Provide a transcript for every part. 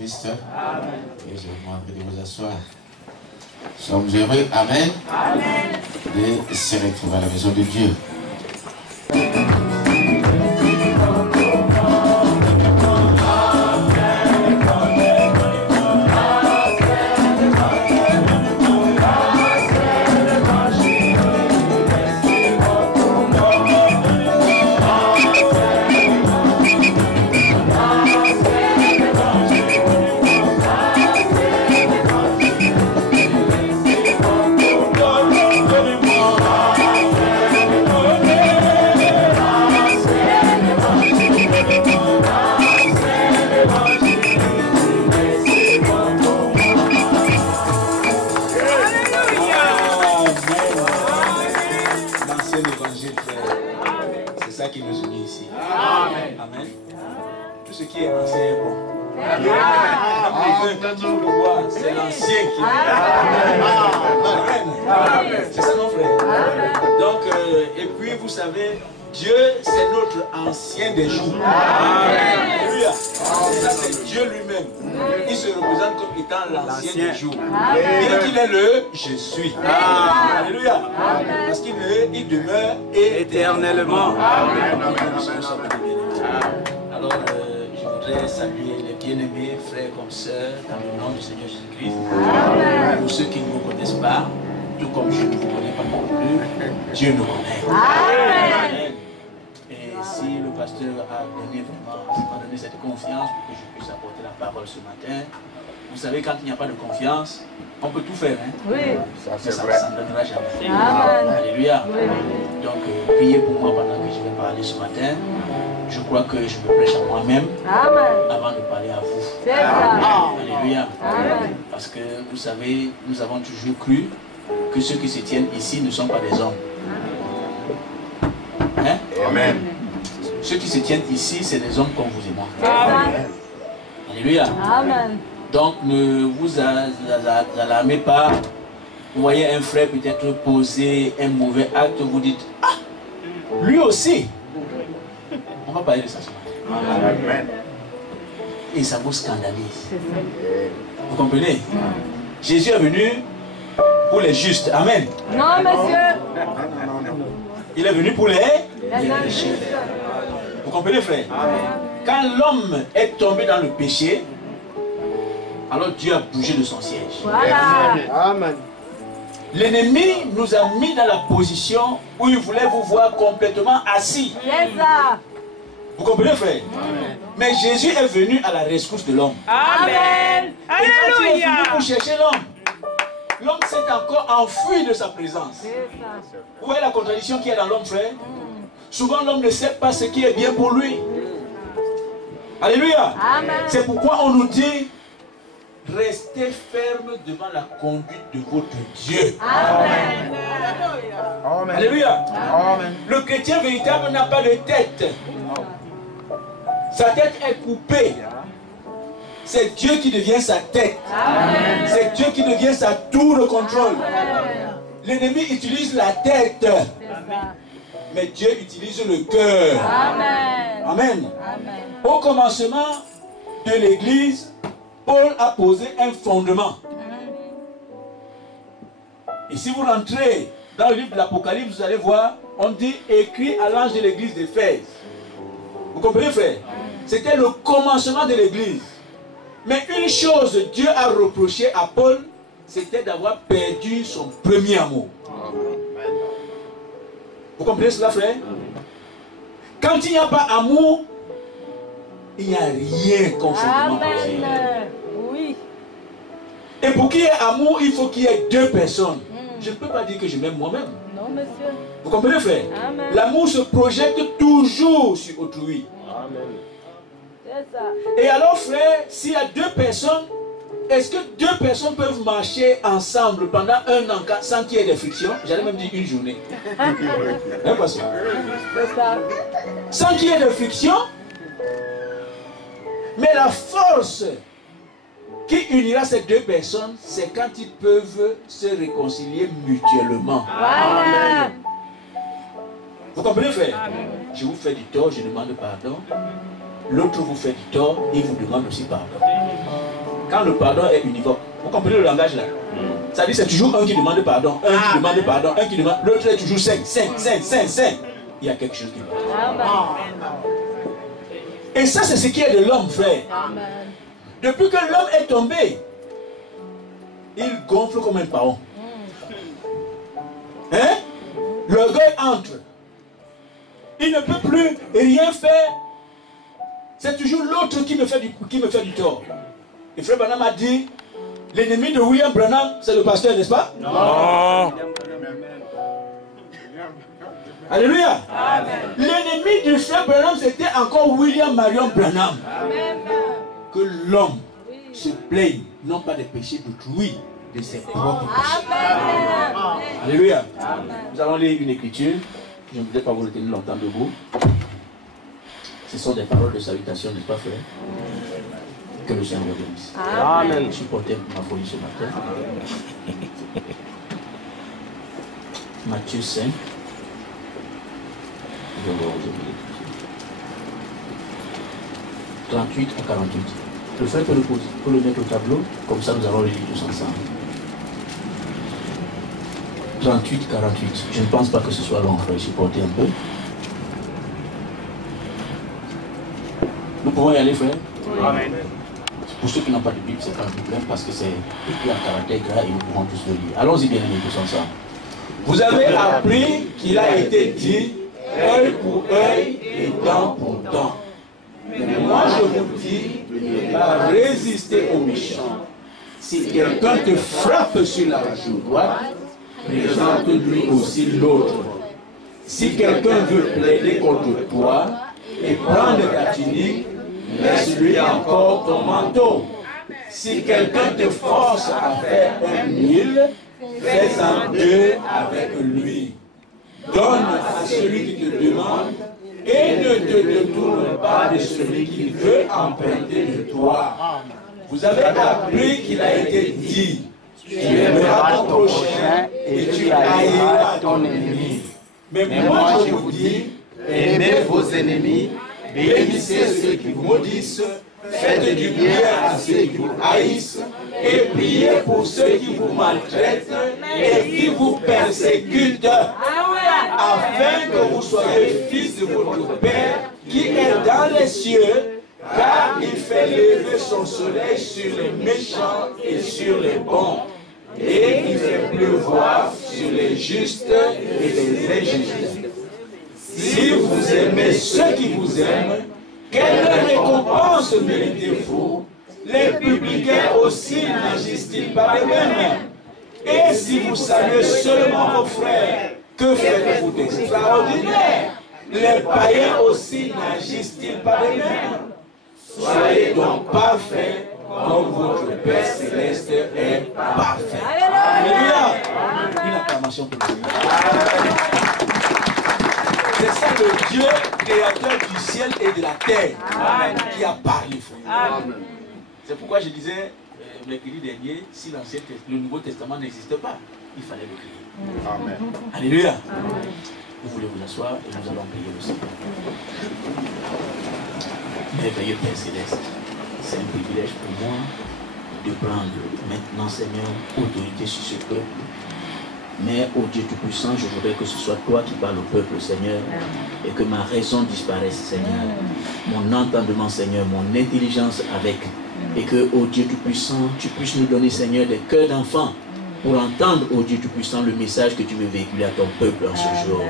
Jésus-Christ. Et je vous demanderai de vous asseoir. Nous sommes heureux, amen, de se retrouver à la maison de Dieu. C'est l'ancien qui c'est ça non frère? Donc et puis vous savez, Dieu c'est notre ancien des jours. Alléluia. Ça c'est Dieu lui-même. Il se représente comme étant l'ancien des jours. Il dit qu'il est le je suis. Alléluia. Parce qu'il demeure éternellement. Alors je voudrais saluer les bien-aimés, frères comme sœurs, dans le nom du Seigneur Jésus-Christ. Pour ceux qui ne vous connaissent pas, tout comme je ne vous connais pas non plus, Dieu nous connaît. Amen. Et si le pasteur m'a donné cette confiance pour que je puisse apporter la parole ce matin, vous savez, quand il n'y a pas de confiance, on peut tout faire. Hein? Oui. Ça ne donnera jamais. Amen. Alléluia. Oui. Donc, priez pour moi pendant que je vais parler ce matin. Je crois que je me prêche à moi-même avant de parler à vous. C'est ça. Alléluia. Amen. Parce que vous savez, nous avons toujours cru que ceux qui se tiennent ici ne sont pas des hommes. Hein? Amen. Ceux qui se tiennent ici, c'est des hommes comme vous et moi. Amen. Alléluia. Amen. Donc ne vous alarmez pas. Vous voyez un frère peut-être poser un mauvais acte, vous dites, ah, lui aussi. On va parler de ça ce matin. Amen. Et ça vous scandalise. Vous comprenez? Jésus est venu pour les justes. Amen. Non, monsieur. Il est venu pour les péchés. Vous comprenez, frère? Quand l'homme est tombé dans le péché, alors Dieu a bougé de son siège. Voilà. Amen. L'ennemi nous a mis dans la position où il voulait vous voir complètement assis. Yes, vous comprenez, frère? Amen. Mais Jésus est venu à la rescousse de l'homme. Amen. Et quand il est venu pour chercher l'homme, l'homme s'est encore enfui de sa présence. Vous voyez la contradiction qu'il y a dans l'homme, frère? Souvent, l'homme ne sait pas ce qui est bien pour lui. Alléluia. C'est pourquoi on nous dit, restez ferme devant la conduite de votre Dieu. Amen. Amen. Alléluia. Amen. Le chrétien véritable n'a pas de tête. Sa tête est coupée. C'est Dieu qui devient sa tête. C'est Dieu qui devient sa tour de contrôle. L'ennemi utilise la tête. Mais Dieu utilise le cœur. Amen. Amen. Au commencement de l'église, Paul a posé un fondement. Et si vous rentrez dans le livre de l'Apocalypse, vous allez voir, on dit écrit à l'ange de l'église d'Éphèse. Vous comprenez, frère? C'était le commencement de l'église. Mais une chose, Dieu a reproché à Paul, c'était d'avoir perdu son premier amour. Vous comprenez cela, frère? Quand il n'y a pas amour, il n'y a rien comme fondement. Oui. Et pour qu'il y ait amour, il faut qu'il y ait deux personnes. Je ne peux pas dire que je m'aime moi-même. Non, monsieur. Vous comprenez, frère? L'amour se projette toujours sur autrui. Amen. Ça. Et alors, frère, s'il y a deux personnes, est-ce que deux personnes peuvent marcher ensemble pendant un an sans qu'il y ait de friction? J'allais même dire une journée. Sans qu'il y ait de friction. Mais la force qui unira ces deux personnes, c'est quand ils peuvent se réconcilier mutuellement. Voilà. Vous comprenez, frère? Amen. Je vous fais du tort, je demande pardon. L'autre vous fait du tort, il vous demande aussi pardon. quand le pardon est univoque. Vous comprenez le langage là? Ça dit c'est toujours un qui demande pardon, un qui demande pardon, un qui demande, l'autre est toujours 5. Il y a quelque chose qui va. Et ça c'est ce qui est de l'homme, frère. Depuis que l'homme est tombé, il gonfle comme un paon. Hein? L'orgueil entre. Il ne peut plus rien faire. C'est toujours l'autre qui me fait du tort. Et frère Branham a dit, l'ennemi de William Branham, c'est le pasteur, n'est-ce pas? Non. Alléluia. L'ennemi du frère Branham, c'était encore William Marion Branham. Amen. Que l'homme se plaigne, non pas des péchés d'autrui, de ses propres péchés. Alléluia. Amen. Nous allons lire une écriture. Je ne voudrais pas vous retenir longtemps debout. Ce sont des paroles de salutation, n'est-ce pas, frère? Que le Seigneur vous bénisse. Amen. Supportez ma folie ce matin. Matthieu 5. Je vais vous redonner l'écriture. 38 à 48. Le frère peut le mettre au tableau, comme ça nous allons le lire tous ensemble. 38, 48. Je ne pense pas que ce soit long, frère. Supportez un peu. Nous pouvons y aller, frère? Amen. Pour ceux qui n'ont pas de Bible, c'est pas un problème parce que c'est écrit en caractère gras et nous pourrons tous le lire. Allons-y, bien aimés, tous ensemble. Vous avez appris qu'il a été dit œil pour œil et dent pour dent. Mais moi je vous dis de ne pas résister aux méchants. Si quelqu'un te frappe sur la joue droite, présente-lui aussi l'autre. Si quelqu'un veut plaider contre toi et prendre ta tunique, laisse-lui encore ton manteau. Si quelqu'un te force à faire 1000, fais-en 2 avec lui. Donne à celui qui te demande et ne te détourne pas de celui qui veut emprunter de toi. Vous avez appris qu'il a été dit, tu aimeras ton prochain et tu haïras ton ennemi. Mais moi je vous dis, aimez vos ennemis, bénissez ceux qui vous maudissent, faites du bien à ceux qui vous haïssent et priez pour ceux qui vous maltraitent et qui vous persécutent, afin que vous soyez fils de votre Père qui est dans les cieux, car il fait lever son soleil sur les méchants et sur les bons, et il fait pleuvoir sur les justes et les injustes. Si vous aimez ceux qui vous aiment, quelle récompense méritez-vous? Les publicains aussi n'agissent-ils pas de même? Et si vous saluez seulement vos frères, que faites-vous d'extraordinaire? Les païens aussi n'agissent-ils pas de même? Soyez donc parfaits comme votre Père Céleste est parfait. Alléluia! Une acclamation pour lui. C'est ça le Dieu créateur du ciel et de la terre. Amen. Qui a parlé, frère. C'est pourquoi je disais mercredi dernier, si le Nouveau Testament n'existe pas, il fallait le créer. Amen. Alléluia. Amen. Vous voulez vous asseoir et nous allons prier le Seigneur. Merveilleux Père Céleste, c'est un privilège pour moi de prendre maintenant, Seigneur, autorité sur ce peuple. Mais, ô Dieu Tout-Puissant, je voudrais que ce soit toi qui parles au peuple, Seigneur, et que ma raison disparaisse, Seigneur, mon entendement, Seigneur, mon intelligence avec, et que, ô Dieu Tout-Puissant, tu puisses nous donner, Seigneur, des cœurs d'enfants pour entendre, ô Dieu Tout-Puissant, le message que tu veux véhiculer à ton peuple en ce jour.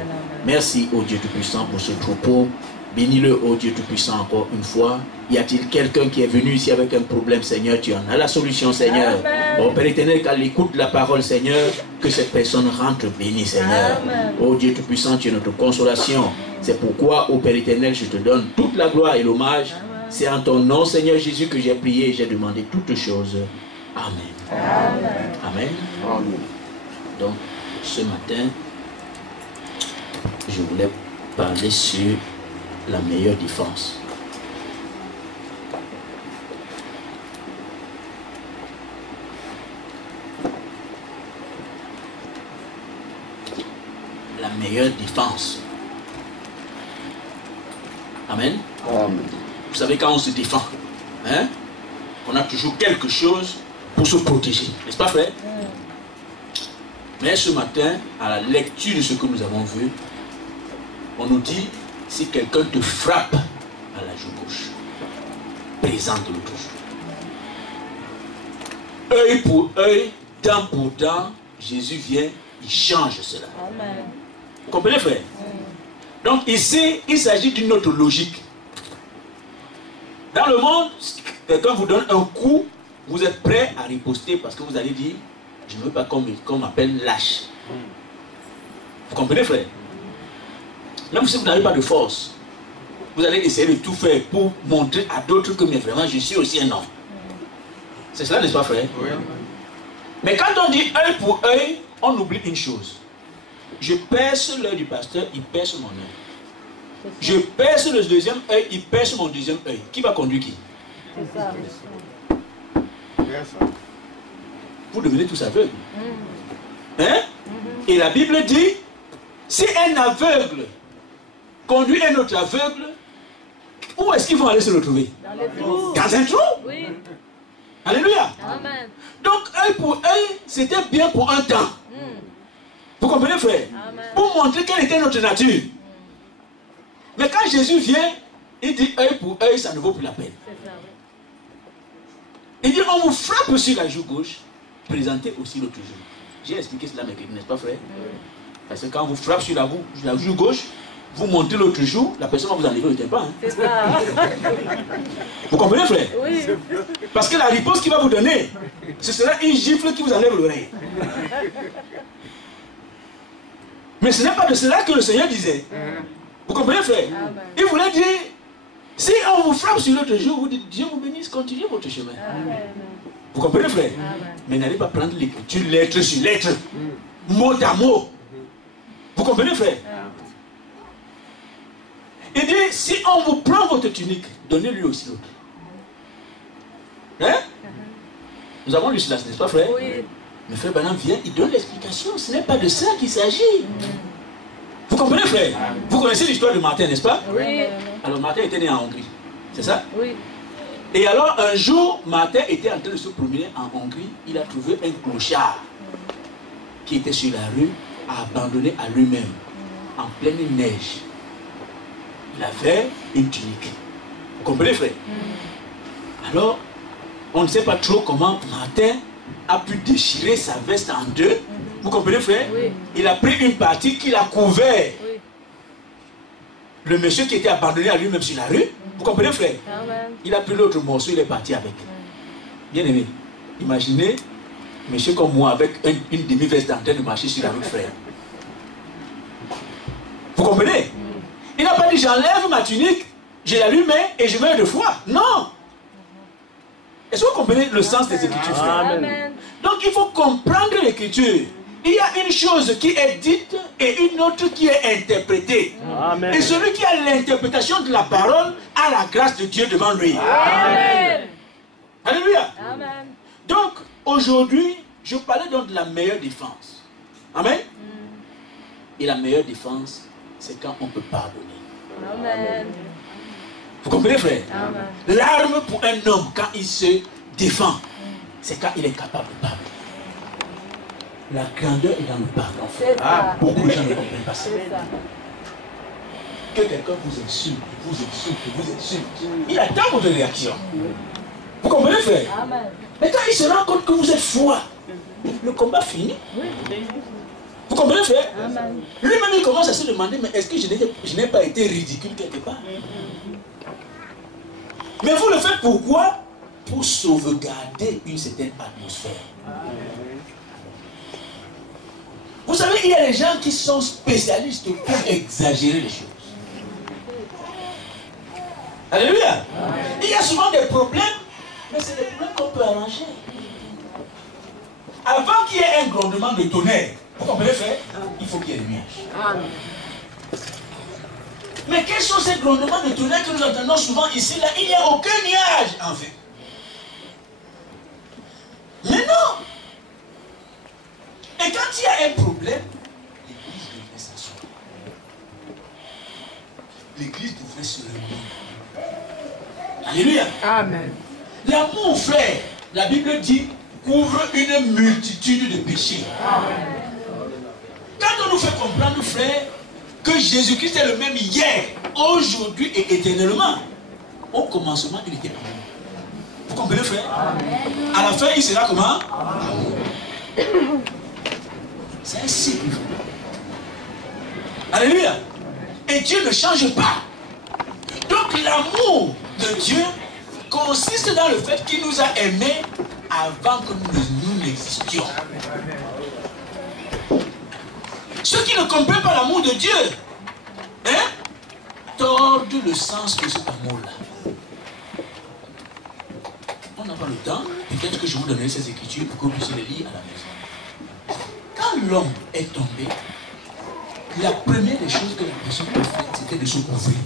Merci, ô Dieu Tout-Puissant, pour ce troupeau. Bénis-le, ô Dieu Tout-Puissant, encore une fois. Y a-t-il quelqu'un qui est venu ici avec un problème, Seigneur? Tu en as la solution, Seigneur. Ô Père éternel, qu'à l'écoute de la parole, Seigneur, que cette personne rentre bénie, Seigneur. Ô Dieu Tout-Puissant, tu es notre consolation. C'est pourquoi, ô Père éternel, je te donne toute la gloire et l'hommage. C'est en ton nom, Seigneur Jésus, que j'ai prié et j'ai demandé toutes choses. Amen. Amen. Amen. Donc, ce matin, je voulais parler sur la meilleure défense. La meilleure défense. Amen. Amen. Vous savez quand on se défend, hein? on a toujours quelque chose pour se protéger. N'est-ce pas, frère? Mais ce matin, à la lecture de ce que nous avons vu, on nous dit, si quelqu'un te frappe à la joue gauche, présente-le toujours. Œil pour œil, dent pour dent, Jésus vient, il change cela. Amen. Vous comprenez, frère? Donc ici, il s'agit d'une autre logique. Dans le monde, quelqu'un vous donne un coup, vous êtes prêt à riposter parce que vous allez dire, je ne veux pas qu'on m'appelle lâche. Vous comprenez, frère? Même si vous n'avez pas de force, vous allez essayer de tout faire pour montrer à d'autres que mais vraiment je suis aussi un homme. C'est cela, n'est-ce pas, frère? Oui. Mais quand on dit œil pour œil, on oublie une chose. Je perce l'œil du pasteur, il perce mon œil. Je perce le deuxième œil, il perce mon deuxième œil. Qui va conduire qui? C'est ça. Vous devenez tous aveugles. Hein? Et la Bible dit, si un aveugle conduit un autre aveugle, où est-ce qu'ils vont aller se retrouver? Dans les trous. Dans un trou? Oui. Alléluia. Amen. Donc, œil pour œil, c'était bien pour un temps. Vous comprenez, frère? Amen. Pour montrer quelle était notre nature. Mais quand Jésus vient, il dit œil pour œil, ça ne vaut plus la peine. Ça, oui. Il dit, on vous frappe sur la joue gauche, présentez aussi l'autre joue. J'ai expliqué cela, n'est-ce pas, frère? Parce que quand on vous frappe sur la joue gauche, vous montez l'autre joue, la personne va vous enlever le tympan. Hein? C'est ça. Vous comprenez, frère? Oui. Parce que la réponse qu'il va vous donner, ce sera une gifle qui vous enlève l'oreille. Mais ce n'est pas de cela que le Seigneur disait. Vous comprenez, frère? Amen. Il voulait dire, si on vous frappe sur l'autre joue, vous dites, Dieu vous bénisse, continuez votre chemin. Amen. Vous comprenez, frère? Amen. Mais n'allez pas prendre l'écriture lettre sur lettre, mot à mot. Vous comprenez, frère? Amen. Il dit, si on vous prend votre tunique, donnez-lui aussi l'autre. Hein? Nous avons lu cela, n'est-ce pas, frère? Oui. Mais frère Branham vient, il donne l'explication. Ce n'est pas de ça qu'il s'agit. Vous comprenez, frère? Vous connaissez l'histoire de Martin, n'est-ce pas? Oui. Alors, Martin était né en Hongrie. C'est ça? Oui. Et alors, un jour, Martin était en train de se promener en Hongrie. Il a trouvé un clochard qui était sur la rue, abandonné à lui-même, en pleine neige. Il avait une tunique. Vous comprenez, frère? Alors, on ne sait pas trop comment Martin a pu déchirer sa veste en deux. Vous comprenez, frère? Oui. Il a pris une partie qu'il a couvert. Oui. Le monsieur qui était abandonné à lui-même sur la rue. Vous comprenez, frère? Amen. Il a pris l'autre morceau, il est parti avec. Bien aimé, imaginez monsieur comme moi avec une demi-veste en train de marcher sur la rue, frère. Vous comprenez? Il n'a pas dit j'enlève ma tunique, je l'allume et je mets de foi. Non! Est-ce que vous comprenez le sens des Écritures, frère? Amen. Donc il faut comprendre l'Écriture. Il y a une chose qui est dite et une autre qui est interprétée. Amen. Et celui qui a l'interprétation de la parole a la grâce de Dieu devant lui. Amen. Alléluia. Amen. Donc aujourd'hui, je parlais donc de la meilleure défense. Amen. Et la meilleure défense, c'est quand on peut pardonner. Amen. Vous comprenez, frère? L'arme pour un homme, quand il se défend, c'est quand il est capable de pardonner. La grandeur est dans le pardon, frère. Beaucoup de gens ne comprennent pas ça. Que quelqu'un vous insulte, il attend votre réaction. Vous comprenez, frère? Amen. Mais quand il se rend compte que vous êtes froid, le combat finit. Vous comprenez, frère? Amen. Lui-même, il commence à se demander, mais est-ce que je n'ai pas été ridicule quelque part? Mais vous le faites pourquoi? Pour sauvegarder une certaine atmosphère. Vous savez, il y a des gens qui sont spécialistes pour exagérer les choses. Alléluia. Il y a souvent des problèmes, mais c'est des problèmes qu'on peut arranger. Avant qu'il y ait un grondement de tonnerre, vous comprenez, frère? Il faut qu'il y ait des nuages. Mais quels sont ces grondements de tonnerre que nous entendons souvent ici, là? Il n'y a aucun nuage, en fait. Mais non! Et quand il y a un problème, l'église devrait s'asseoir. L'église devrait se réunir. Alléluia. Amen. L'amour, frère, la Bible dit, couvre une multitude de péchés. Quand on nous fait comprendre, frère, que Jésus-Christ est le même hier, aujourd'hui et éternellement, au commencement, il était amour. Vous comprenez, frère? À la fin, il sera comment? C'est un cycle. Alléluia. Et Dieu ne change pas. Donc l'amour de Dieu consiste dans le fait qu'il nous a aimés avant que nous n'existions. Ceux qui ne comprennent pas l'amour de Dieu, hein, tordent le sens de cet amour-là. On n'a pas le temps, peut-être que je vous donnerai ces écritures pour que vous puissiez les lire à la maison. Quand l'homme est tombé, la première des choses que la personne a faites, c'était de se couvrir.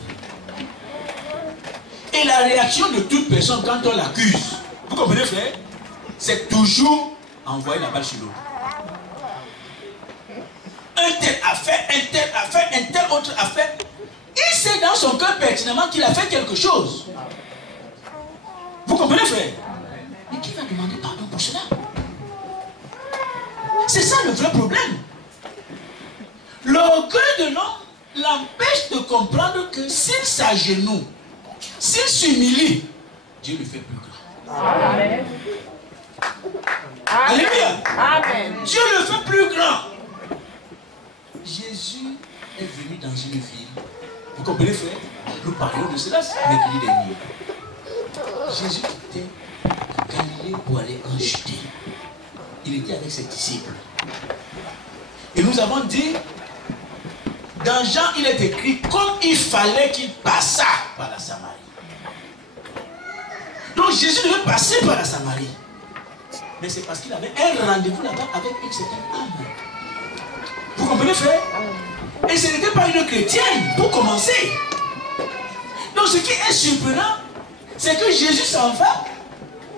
Et la réaction de toute personne quand on l'accuse, vous comprenez, frère, c'est toujours envoyer la balle sur l'autre. Un tel a fait, un tel a fait, un tel autre a fait. Il sait dans son cœur pertinemment qu'il a fait quelque chose. Vous comprenez, frère? Mais qui va demander pardon pour cela? C'est ça le vrai problème. L'orgueil de l'homme l'empêche de comprendre que s'il s'agenouille, s'il s'humilie, Dieu le fait plus grand. Amen. Alléluia. Amen. Dieu le fait plus grand. Jésus est venu dans une ville. Vous comprenez, frère? Nous parlions de cela mercredi dernier. Jésus quittait Galilée pour aller en Judée. Il était avec ses disciples. Et nous avons dit, dans Jean, il est écrit comme il fallait qu'il passât par la Samarie. Donc Jésus devait passer par la Samarie. Mais c'est parce qu'il avait un rendez-vous là-bas avec une certaine âme. Vous comprenez, frère? Et ce n'était pas une chrétienne, pour commencer. Donc ce qui est surprenant, c'est que Jésus s'en va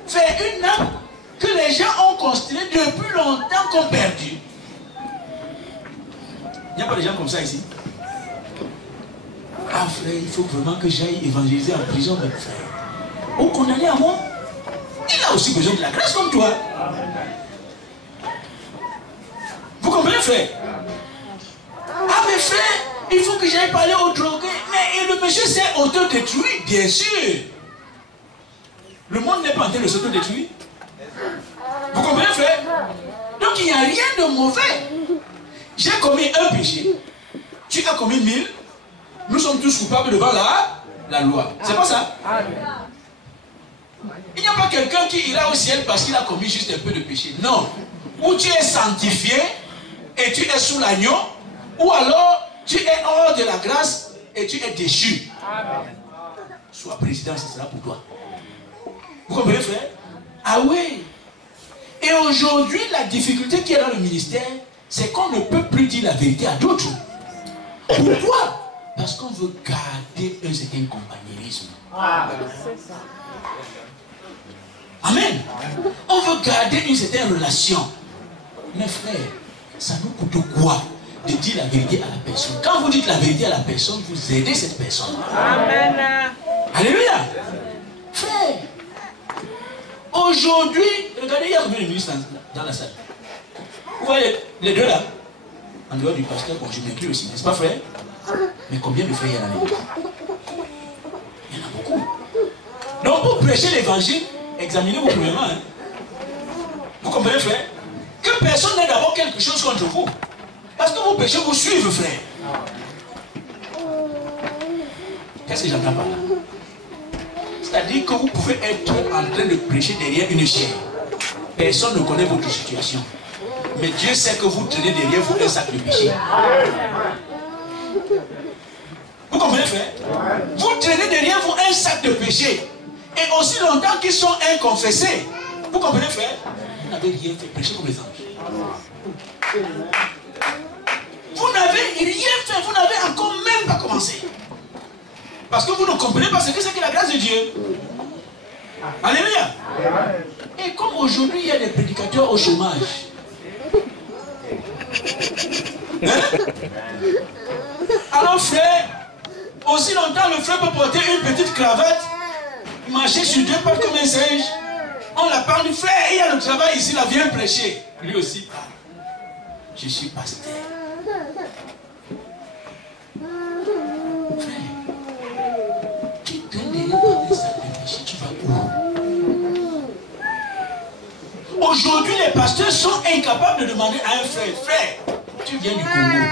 faire une âme que les gens ont considérée depuis longtemps comme perdue. Il n'y a pas de gens comme ça ici. Ah frère, il faut vraiment que j'aille évangéliser en prison, mon frère. Ou condamné à mort. Il a aussi besoin de la grâce comme toi. Vous comprenez, frère? Ah mais frère, il faut que j'aille parler au drogué. Mais le monsieur s'est autodétruit, bien sûr. Le monde n'est pas en train de s'autodétruire. Vous comprenez, frère? Donc il n'y a rien de mauvais. J'ai commis un péché. Tu as commis 1000. Nous sommes tous coupables devant la loi. C'est pas ça? Il n'y a pas quelqu'un qui ira au ciel parce qu'il a commis juste un peu de péché. Non. Ou tu es sanctifié et tu es sous l'agneau, ou alors tu es hors de la grâce et tu es déchu. Sois président, ce sera pour toi. Vous comprenez, frère? Ah oui. Et aujourd'hui, la difficulté qui est dans le ministère, c'est qu'on ne peut plus dire la vérité à d'autres. Pourquoi? Parce qu'on veut garder un certain compagnonnisme. Amen. On veut garder une certaine relation. Mais frère, ça nous coûte quoi de dire la vérité à la personne? Quand vous dites la vérité à la personne, vous aidez cette personne. Amen. Alléluia. Frère, aujourd'hui, regardez, il y a combien de ministres dans la salle? Vous voyez les deux là? En dehors du pasteur, bon, je m'inclus aussi, n'est-ce pas, frère? Mais combien de frères il y en a? Il y en a beaucoup. Donc, pour prêcher l'évangile, examinez-vous premièrement. Hein? Vous comprenez, frère? Que personne n'ait d'abord quelque chose contre vous. Parce que vos péchés vous suivent, frère. Qu'est-ce que j'entends par là? C'est-à-dire que vous pouvez être en train de prêcher derrière une chair. Personne ne connaît votre situation. Mais Dieu sait que vous tenez derrière vous un sac de péché. Vous comprenez, frère? Vous traînez derrière vous un sac de péché. Et aussi longtemps qu'ils sont inconfessés. Vous comprenez, frère? Vous n'avez rien fait, prêchez comme les anges. Vous n'avez rien fait, vous n'avez encore même pas commencé. Parce que vous ne comprenez pas ce que c'est que la grâce de Dieu. Alléluia. Et comme aujourd'hui il y a des prédicateurs au chômage. Hein? Alors frère, aussi longtemps le frère peut porter une petite cravate, marcher sur deux pattes comme un singe. On l'a parlé, frère, il y a le travail ici, là, viens prêcher. Lui aussi parle. Je suis pasteur. Frère, qui donne des parler ça de péché, tu vas où? Aujourd'hui, les pasteurs sont incapables de demander à un frère, frère, tu viens du Congo,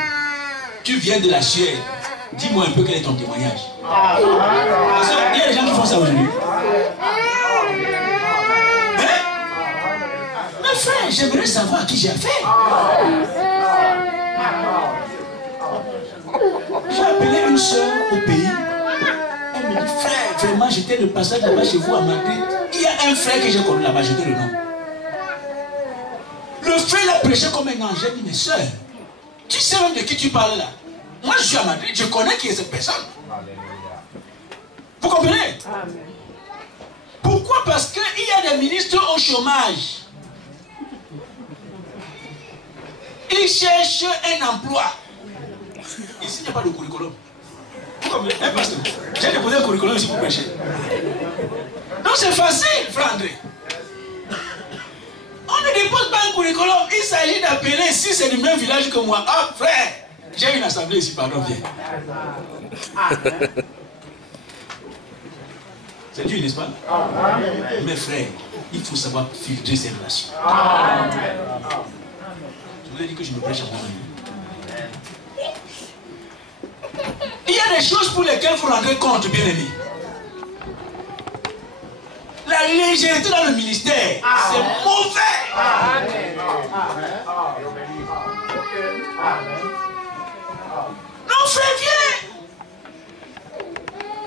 tu viens de la Suède, dis-moi un peu quel est ton témoignage. Parce qu'il y a des gens qui font ça aujourd'hui. Mais frère, j'aimerais savoir à qui j'ai affaire. J'ai appelé une soeur au pays. Elle me dit, frère, vraiment, j'étais le pasteur là-bas chez vous à Madrid. Il y a un frère que j'ai connu là-bas, j'étais le nom. Le frère l'a prêché comme un ange. J'ai dit, mais soeur, tu sais même de qui tu parles là? Moi, je suis à Madrid, je connais qui est cette personne. Vous comprenez? Pourquoi? Parce qu'il y a des ministres au chômage. Ils cherchent un emploi. Ici, il n'y a pas de curriculum. Vous comprenez? J'ai déposé un curriculum ici pour prêcher. Donc c'est facile, frère André. On ne dépose pas un curriculum. Il s'agit d'appeler, si c'est du même village que moi. Ah, frère, j'ai une assemblée ici, pardon, viens. C'est Dieu, n'est-ce pas? Mes frères, il faut savoir filtrer ces relations. Je vous ai dit que je me prêche à moi-même. Il y a des choses pour lesquelles il faut rendre compte, bien aimé. La légèreté dans le ministère, c'est mauvais. Non, frère, viens.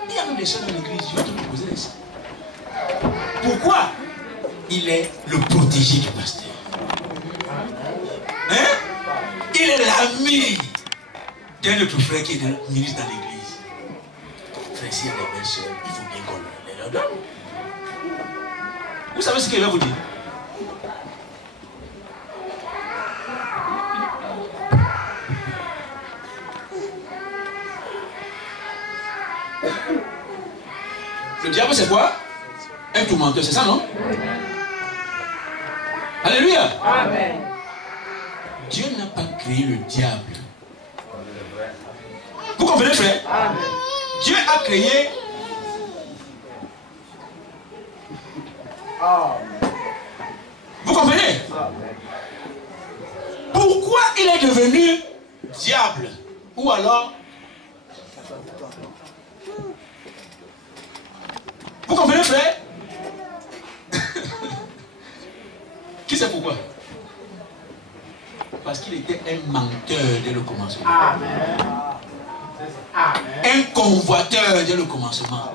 Il y a même des choses dans l'église, je vais te proposer ça. Pourquoi? Il est le protégé du pasteur. Hein? Il est l'ami d'un autre frère qui est ministre dans l'église. Frère, s'il y a des belles soeurs, il faut bien qu'on les leur donne. Vous savez ce qu'il va vous dire? Le diable, c'est quoi? Un tourmenteur, c'est ça, non? Alléluia. Amen. Dieu n'a pas créé le diable. Vous comprenez, frère? Amen. Dieu a créé. Vous comprenez? Pourquoi il est devenu diable? Ou alors? Vous comprenez, frère? Qui sait pourquoi? Parce qu'il était un menteur dès le commencement. Amen. Un convoiteur dès le commencement.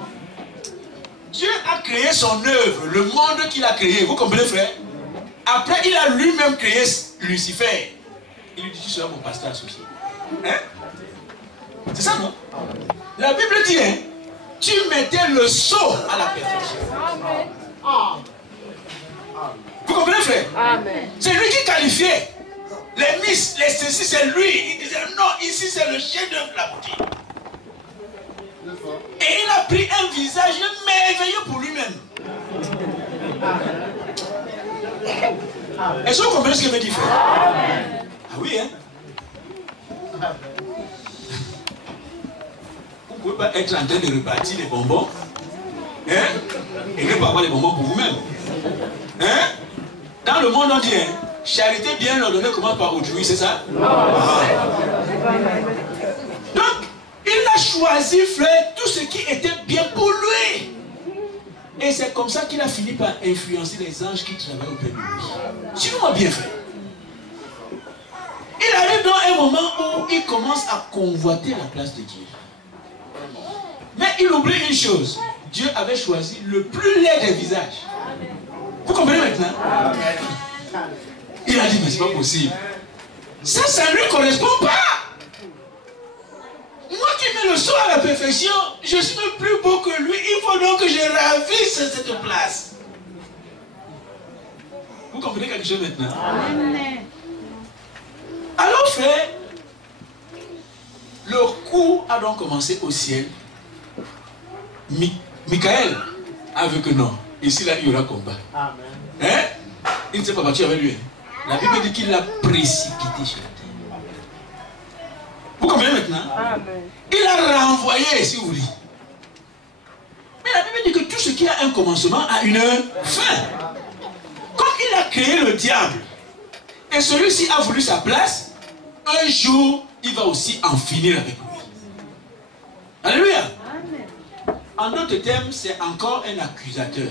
Dieu a créé son œuvre, le monde qu'il a créé. Vous comprenez, frère? Après, il a lui-même créé Lucifer. Il lui dit, tu seras mon pasteur associé. Hein? C'est ça, non? La Bible dit, hein, tu mettais le sceau à la perfection. Amen. Vous comprenez, frère? Amen. C'est lui qui qualifiait. Les miss, les ceci, c'est lui. Il disait, non, ici c'est le chef-d'œuvre de la boutique. Et il a pris un visage merveilleux pour lui-même. Est-ce que vous comprenez ce que veut dire, frère? Ah oui, hein? Vous ne pouvez pas être en train de repartir les bonbons, hein? Et ne pas avoir les bonbons pour vous-même. Hein? Dans le monde, on dit, hein, charité bien ordonnée commence par autrui, c'est ça? Donc, il a choisi, frère, tout ce qui était bien pour lui. Et c'est comme ça qu'il a fini par influencer les anges qui travaillent auprès de lui. Suivez-moi bien, frère. Il arrive dans un moment où il commence à convoiter la place de Dieu. Mais il oublie une chose. Dieu avait choisi le plus laid des visages. Vous comprenez maintenant? Il a dit, mais c'est pas possible. Ça ne lui correspond pas. Moi qui mets le sceau à la perfection, je suis plus beau que lui. Il faut donc que je ravisse cette place. Vous comprenez quelque chose maintenant? Amen. Alors, frère, le coup a donc commencé au ciel. Michael, a vu que non. Ici, là, il y aura combat. Hein? Il ne s'est pas battu avec lui. La Bible dit qu'il l'a précipité sur la terre. Vous comprenez maintenant? Il a renvoyé, si vous voulez. Mais la Bible dit que tout ce qui a un commencement a une fin. Comme il a créé le diable, et celui-ci a voulu sa place, un jour, il va aussi en finir avec lui. Alléluia. En d'autres termes, c'est encore un accusateur.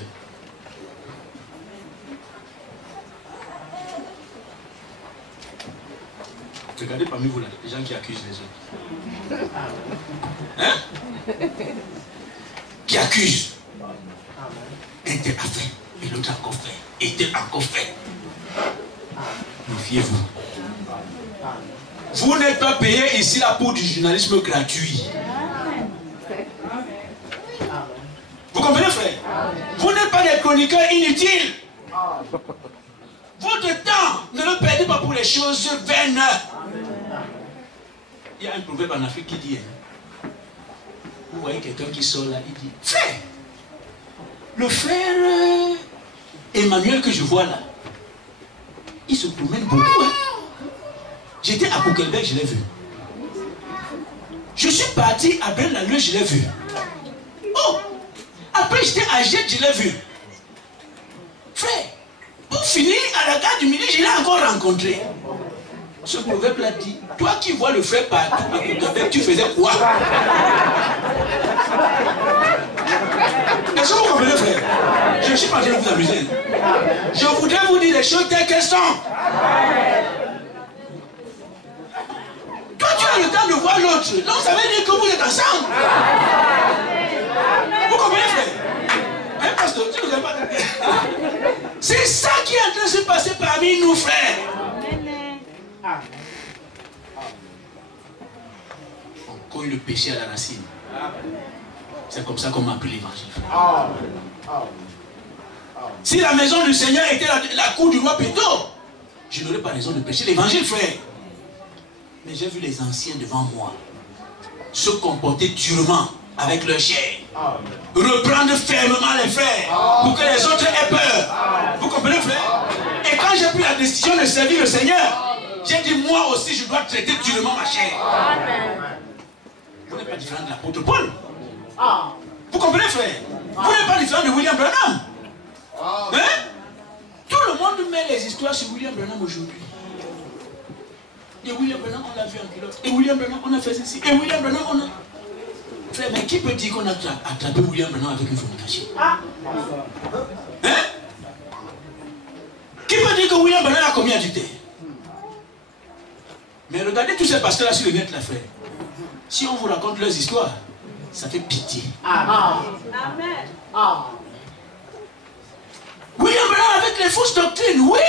Regardez parmi vous là, les gens qui accusent les autres. Hein? Qui accusent. Un tel a fait, et l'autre a encore fait, et tel a encore fait. Méfiez-vous. Vous n'êtes pas payé ici là pour du journalisme gratuit. Vous comprenez, frère? Vous n'êtes pas des chroniqueurs inutiles. Votre temps, ne le perdez pas pour les choses vaines. Il y a un proverbe en Afrique qui dit, vous voyez quelqu'un qui sort là, il dit, frère, le frère Emmanuel que je vois là, il se promène beaucoup. Hein? J'étais à Coquelbec, je l'ai vu. Je suis parti à Braine-l'Alleud, je l'ai vu. Oh! Après j'étais à Jette, je l'ai vu. Frère, pour finir, à la gare du Midi, je l'ai encore rencontré. Ce proverbe l'a dit, toi qui vois le frère partout, à Coquelbec, tu faisais quoi? Est-ce que vous comprenez, frère? Je ne suis pas en train de vous amuser. Je voudrais vous dire les choses telles qu'elles sont. Toi, tu as le temps de voir l'autre. Donc, ça veut dire que vous êtes ensemble. Vous comprenez, frère? Hein, pasteur, tu ne connais pas. C'est ça qui est en train de se passer parmi nous, frères. On cogne le péché à la racine. C'est comme ça qu'on m'a appris l'évangile. Si la maison du Seigneur était la cour du roi Péto, je n'aurais pas raison de pécher l'évangile, frère. Mais j'ai vu les anciens devant moi se comporter durement avec leur chair. Reprendre fermement les frères pour que les autres aient peur. Vous comprenez, frère? Et quand j'ai pris la décision de servir le Seigneur, j'ai dit, moi aussi, je dois traiter durement ma chair. Vous n'êtes pas différent de l'apôtre Paul. Vous comprenez, frère? Vous n'êtes pas différent de William Branham. Hein? Tout le monde met les histoires sur William Branham aujourd'hui. Et William Branham, on l'a vu en culotte. Et William Branham, on a fait ceci. Et William Branham, on a... Frère, mais qui peut dire qu'on a attrapé William Branham avec une fornication? Hein? Qui peut dire que William Branham a commis adultère? Mais regardez tous ces pasteurs là sur le net, là, frère. Si on vous raconte leurs histoires, ça fait pitié. Amen. William Branham avec les fausses doctrines, oui.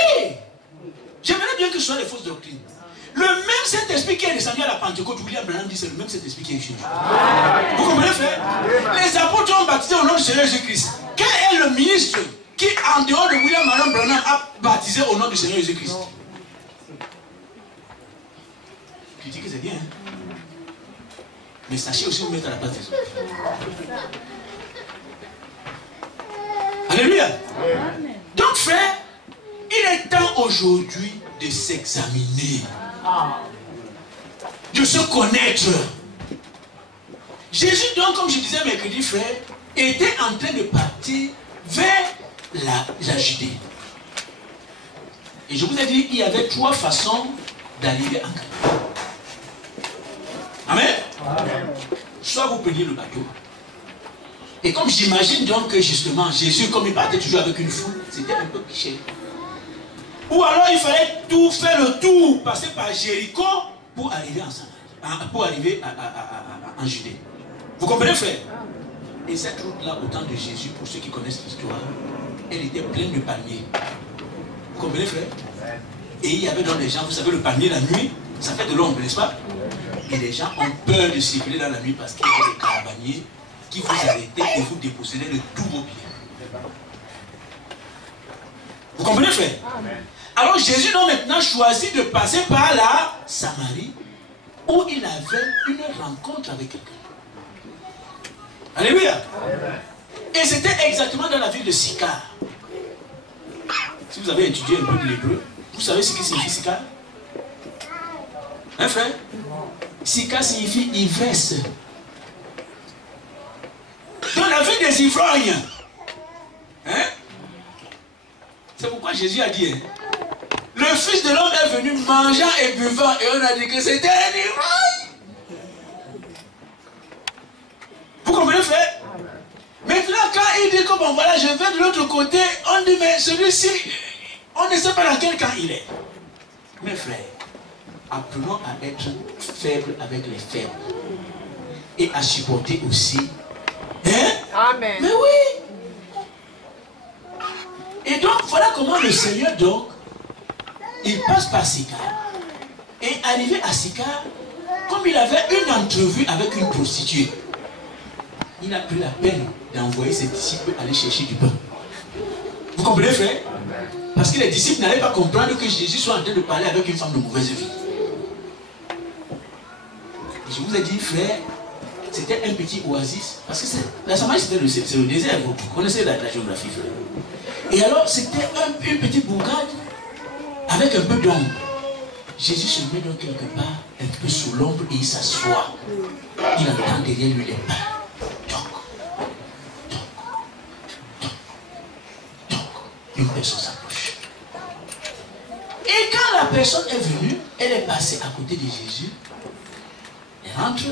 J'aimerais bien que ce soit les fausses doctrines. Le même Saint-Esprit qui est descendu à la Pentecôte, William Branham dit c'est le même Saint-Esprit qui est ici. Vous comprenez, frère? Les apôtres ont baptisé au nom du Seigneur Jésus-Christ. Quel est le ministre qui, en dehors de William Branham, a baptisé au nom du Seigneur Jésus-Christ? Je dis que c'est bien. Hein? Mais sachez aussi vous mettre à la place des autres. Alléluia. Donc, frère, il est temps aujourd'hui de s'examiner, de se connaître. Jésus, donc, comme je disais mercredi, frère, était en train de partir vers la Judée. Et je vous ai dit, il y avait 3 façons d'arriver en Canaan. Amen. Soit vous preniez le bateau. Et comme j'imagine donc que justement, Jésus, comme il partait toujours avec une foule, c'était un peu cliché. Ou alors il fallait tout faire le tour, passer par Jéricho pour arriver en Samarie, pour arriver en Judée. Vous comprenez, frère? Et cette route-là, au temps de Jésus, pour ceux qui connaissent l'histoire, elle était pleine de palmiers. Vous comprenez, frère? Et il y avait donc des gens, vous savez, le palmier la nuit, ça fait de l'ombre, n'est-ce pas? Et les gens ont peur de circuler dans la nuit parce qu'il y a des caravaniers qui vous arrêtaient et vous dépossédaient de tous vos biens. Vous comprenez, frère? Alors Jésus donc maintenant choisit de passer par la Samarie où il avait une rencontre avec quelqu'un. Alléluia. Et c'était exactement dans la ville de Sychar. Si vous avez étudié un peu de l'hébreu, vous savez ce qui signifie Sychar? Hein, frère? Sychar signifie ivresse. Dans la ville des ivrognes. Hein? C'est pourquoi Jésus a dit, hein, le Fils de l'homme est venu mangeant et buvant, et on a dit que c'était un ivrogne. Vous comprenez, frère? Maintenant, quand il dit que bon voilà, je vais de l'autre côté, on dit mais celui-ci, on ne sait pas dans quel camp il est. Mes frères, apprenons à être faibles avec les faibles et à supporter aussi. Hein? Amen. Mais oui. Et donc voilà comment le Seigneur donc, il passe par Sychar. Et arrivé à Sychar, comme il avait une entrevue avec une prostituée, il a pris la peine d'envoyer ses disciples aller chercher du pain. Vous comprenez, frère? Parce que les disciples n'allaient pas comprendre que Jésus soit en train de parler avec une femme de mauvaise vie. Et je vous ai dit, frère, c'était un petit oasis. Parce que la Samarie, c'est le désert. Vous connaissez la géographie, frère. Et alors, c'était une petite bourgade avec un peu d'ombre. Jésus se met donc quelque part, un peu sous l'ombre, et il s'assoit. Il entend derrière lui les pas. Une personne s'approche. Et quand la personne est venue, elle est passée à côté de Jésus. Elle rentre,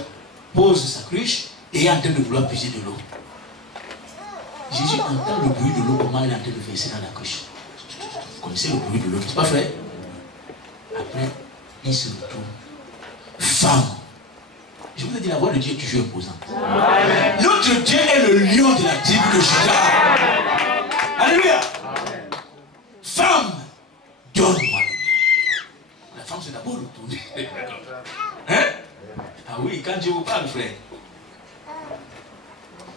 pose sa cruche et est en train de vouloir puiser de l'eau. Jésus entend le bruit de l'eau, comment il est en train de verser dans la cruche. Vous connaissez le bruit de l'eau, c'est pas vrai? Après, il se retourne. Femme. Je vous ai dit, la voix de Dieu est toujours imposante. Amen. Notre Dieu est le lion de la tribu de Juda. Alléluia. Femme, donne-moi. La femme s'est d'abord retournée. Hein? Ah oui, quand Dieu vous parle, frère.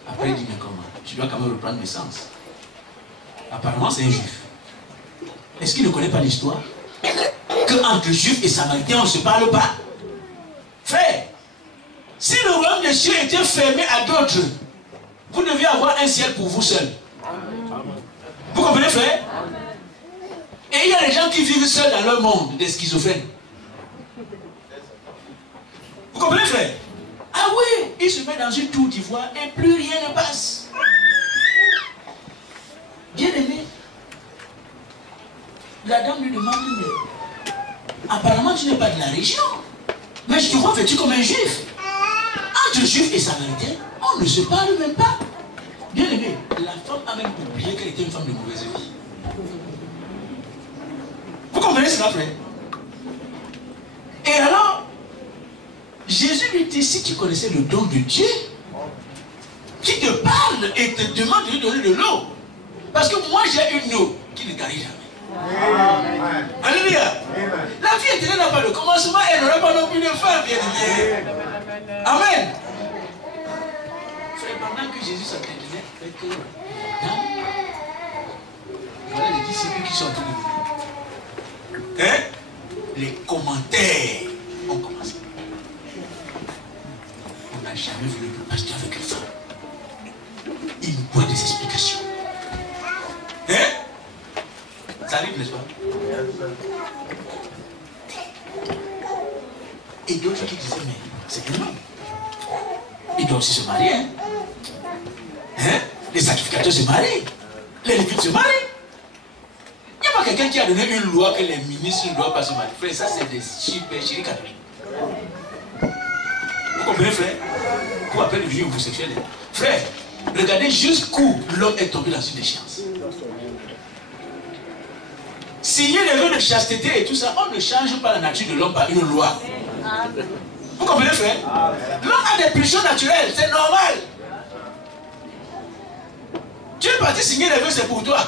Après, il dit, mais comment? Je dois quand même reprendre mes sens. Apparemment, c'est un juif. Est-ce qu'il ne connaît pas l'histoire? Qu'entre juifs et samaritains, on ne se parle pas. Frère, si le royaume des cieux était fermé à d'autres, vous deviez avoir un ciel pour vous seul. Vous comprenez, frère? Et il y a des gens qui vivent seuls dans leur monde, des schizophrènes. Vous comprenez, frère? Ah oui, il se met dans une tour d'ivoire et plus rien ne passe. Bien aimé, la dame lui demande, mais apparemment tu n'es pas de la région, mais je te vois vêtu comme un juif. Entre juifs et samaritains, on ne se parle même pas. Bien aimé, la femme a même oublié qu'elle était une femme de mauvaise vie. Vous comprenez cela, frère? Et alors, Jésus lui dit, si tu connaissais le don de Dieu, qui te parle et te demande de lui donner de l'eau. Parce que moi j'ai une eau qui ne tarit jamais. Amen. Alléluia. La vie éternelle n'a pas de commencement, elle n'aura pas non plus de fin, bien aimé. Amen. Frère, pendant que Jésus s'entretenait avec la dame, voilà les disciples qui sont en train de venir. Hein? Les commentaires ont commencé. On n'a jamais vu le pasteur avec une femme. Il nous donne des explications. Hein? Ça arrive, n'est-ce pas? Et d'autres qui disaient, mais c'est un homme. Il doit aussi se marier. Hein? Hein? Les sacrificateurs se marient. Les lévites se marient. Il n'y a pas quelqu'un qui a donné une loi que les ministres ne doivent pas se marier. Frère, ça c'est des chéris catholiques. Vous comprenez, frère? Qu'on appelle le vieux homosexuel. Frère, regardez jusqu'où l'homme est tombé dans une déchéance. Signer les vœux de chasteté et tout ça, on ne change pas la nature de l'homme par une loi. Vous comprenez, frère? L'homme a des pulsions naturelles, c'est normal. Tu es parti signer les vœux, c'est pour toi.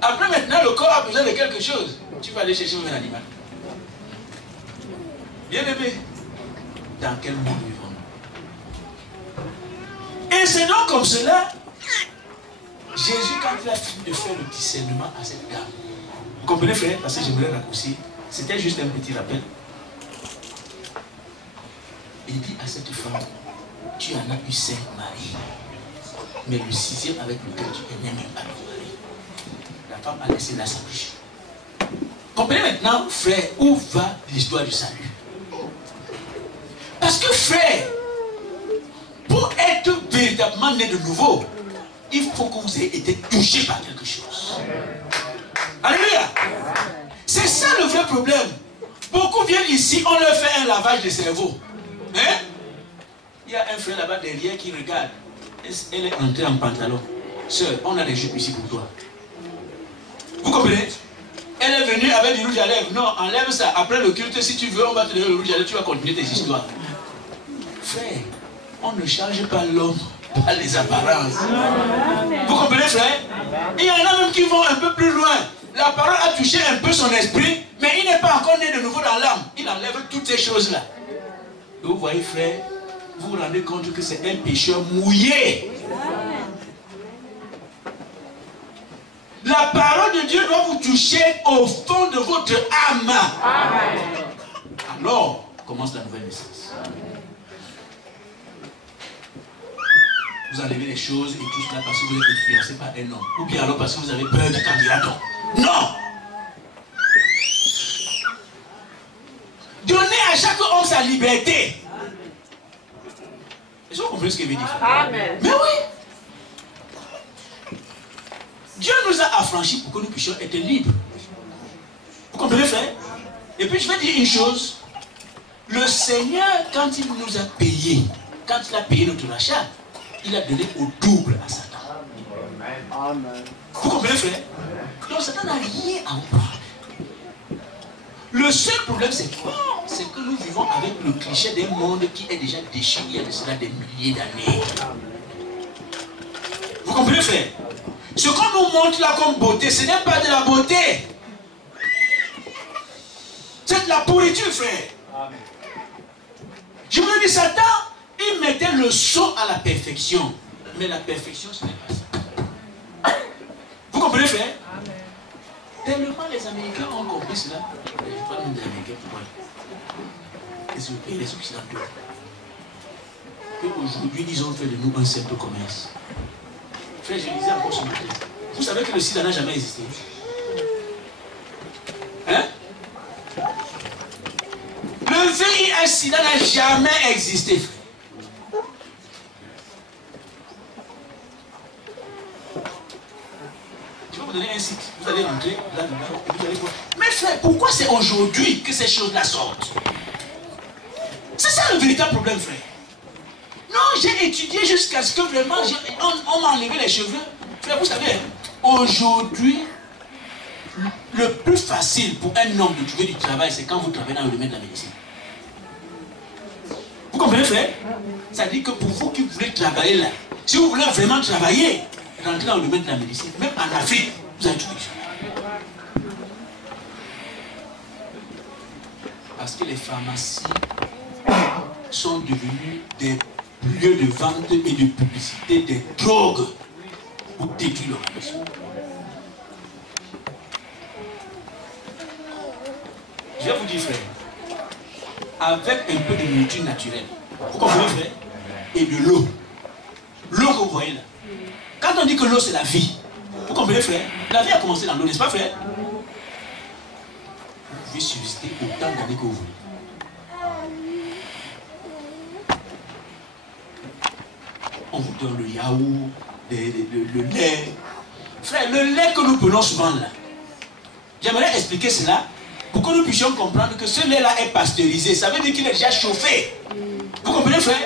Après, maintenant, le corps a besoin de quelque chose. Tu vas aller chercher un animal. Bien aimé, dans quel monde vivons-nous? Et c'est donc comme cela, Jésus, quand il a fini de faire le discernement à cette dame, vous comprenez, frère? Parce que j'aimerais raccourcir. C'était juste un petit rappel. Il dit à cette femme, tu en as eu 5 maris. Mais le 6e avec lequel tu n'es même pas marié. La femme a laissé là sa bouche. Comprenez maintenant, frère, où va l'histoire du salut? Parce que frère, pour être véritablement né de nouveau, il faut que vous ayez été touché par quelque chose. Alléluia. C'est ça le vrai problème. Beaucoup viennent ici, on leur fait un lavage de cerveau. Hein? Il y a un frère là-bas derrière qui regarde. Elle est entrée en pantalon. Sœur, on a des jupes ici pour toi. Vous comprenez? Elle est venue avec du rouge à lèvres. Non, enlève ça. Après le culte, si tu veux, on va te donner le rouge à lèvres. Tu vas continuer tes histoires. Frère, on ne change pas l'homme par les apparences. Vous comprenez, frère? Il y en a même qui vont un peu plus loin. La parole a touché un peu son esprit, mais il n'est pas encore né de nouveau dans l'âme. Il enlève toutes ces choses-là. Et vous voyez, frère, vous vous rendez compte que c'est un pécheur mouillé. La parole de Dieu doit vous toucher au fond de votre âme. Alors, commence la nouvelle naissance. Vous enlevez les choses et tout cela parce que vous êtes fiancé par un homme. Ou bien alors parce que vous avez peur du candidat. Non! Donnez à chaque homme sa liberté. Est-ce que vous comprenez ce que veut dire? Amen. Mais oui! Dieu nous a affranchis pour que nous puissions être libres. Vous comprenez, frère? Et puis je vais dire une chose. Le Seigneur, quand il nous a payé, quand il a payé notre rachat, il a donné au double à Satan. Amen. Vous comprenez, frère? Donc Satan n'a rien à vous parler. Le seul problème, c'est quoi? C'est que nous vivons avec le cliché d'un monde qui est déjà déchu il y a de cela des milliers d'années. Vous comprenez, frère? Ce qu'on nous montre là comme beauté, ce n'est pas de la beauté. C'est de la pourriture, frère. Amen. Je vous dis, Satan, il mettait le saut à la perfection. Mais la perfection, ce n'est pas ça. Vous comprenez, frère? Amen. Tellement les Américains ont compris cela. Je ne parle même des Américains pour moi. Et les Occidentaux. Qu'aujourd'hui, ils ont fait de nous un simple commerce. Frère, je disais encore ce matin. Vous savez que le sida n'a jamais existé. Hein? Le VIH-Sida n'a jamais existé, frère. Je vais vous donner un site. Vous allez rentrer là-dedans. Vous allez voir. Mais frère, pourquoi c'est aujourd'hui que ces choses-là sortent? C'est ça le véritable problème, frère. Non, j'ai étudié jusqu'à ce que vraiment, on m'a enlevé les cheveux. Frère, vous savez, aujourd'hui, le plus facile pour un homme de trouver du travail, c'est quand vous travaillez dans le domaine de la médecine. Vous comprenez, frère? Ça dit que pour vous qui voulez travailler là, si vous voulez vraiment travailler, rentrez dans le domaine de la médecine, même en Afrique, vous allez trouver ça. Parce que les pharmacies sont devenues des lieux de vente et de publicité des drogues pour détruire l'organisme. Je vais vous dire, frère, avec un peu de nourriture naturelle, vous comprenez, frère, et de l'eau. L'eau que vous voyez là. Quand on dit que l'eau c'est la vie, vous comprenez, frère, la vie a commencé dans l'eau, n'est-ce pas, frère? Vous pouvez subsister autant d'années que vous voulez. On vous donne le yaourt, le lait. Frère, le lait que nous prenons souvent là, j'aimerais expliquer cela pour que nous puissions comprendre que ce lait-là est pasteurisé. Ça veut dire qu'il est déjà chauffé. Vous comprenez, frère?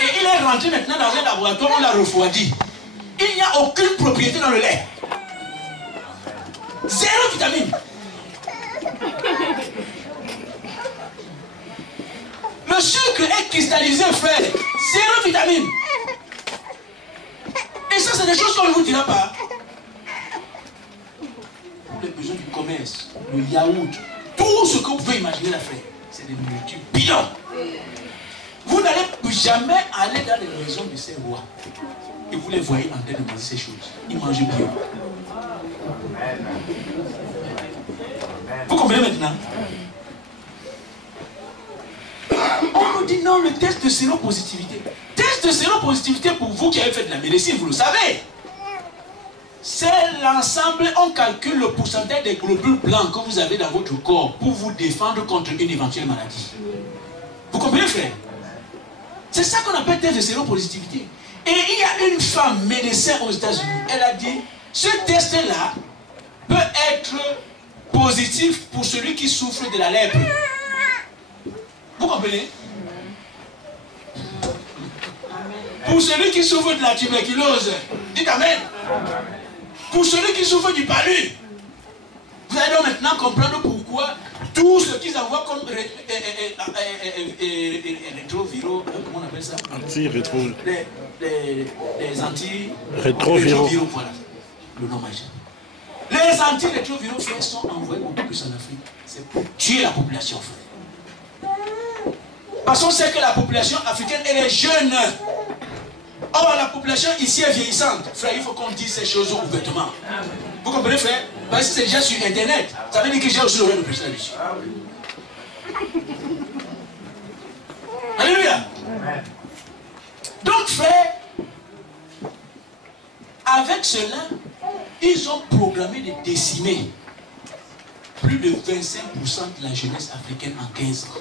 Et il est rentré maintenant dans un laboratoire, on l'a refroidi. Il n'y a aucune propriété dans le lait. Zéro vitamine. Le sucre est cristallisé, frère. Zéro vitamine. Et ça, c'est des choses qu'on ne vous dira pas. Pour les besoins du commerce, le yaourt, tout ce que vous pouvez imaginer, la frère, c'est des nourritures bidons. Vous n'allez plus jamais aller dans les maisons de ces rois. Et vous les voyez en train de manger ces choses. Ils mangent bien. Vous comprenez maintenant? On nous dit non, le test de séropositivité. Test test de séropositivité pour vous qui avez fait de la médecine, vous le savez. C'est l'ensemble, on calcule le pourcentage des globules blancs que vous avez dans votre corps pour vous défendre contre une éventuelle maladie. Vous comprenez, frère? C'est ça qu'on appelle test de séropositivité. Et il y a une femme médecin aux États-Unis, elle a dit, ce test-là peut être positif pour celui qui souffre de la lèpre. Vous comprenez? Pour celui qui souffre de la tuberculose, dites Amen. Pour celui qui souffre du palu, vous allez donc maintenant comprendre pourquoi tout ce qu'ils envoient comme rétroviraux, comment on appelle ça? Anti-rétro. Les anti-rétroviraux. Voilà, le nom magique. Les anti-rétroviraux sont envoyés beaucoup plus en Afrique. C'est pour tuer la population, frère. Parce qu'on sait que la population africaine, elle est jeune. Or, la population ici est vieillissante. Frère, il faut qu'on dise ces choses ouvertement. Vous comprenez, frère? Parce que c'est déjà sur Internet. Ça veut dire que j'ai aussi le droit de prêcher là-dessus. Alléluia. Donc, frère, avec cela, ils ont programmé de décimer plus de 25% de la jeunesse africaine en 15 ans.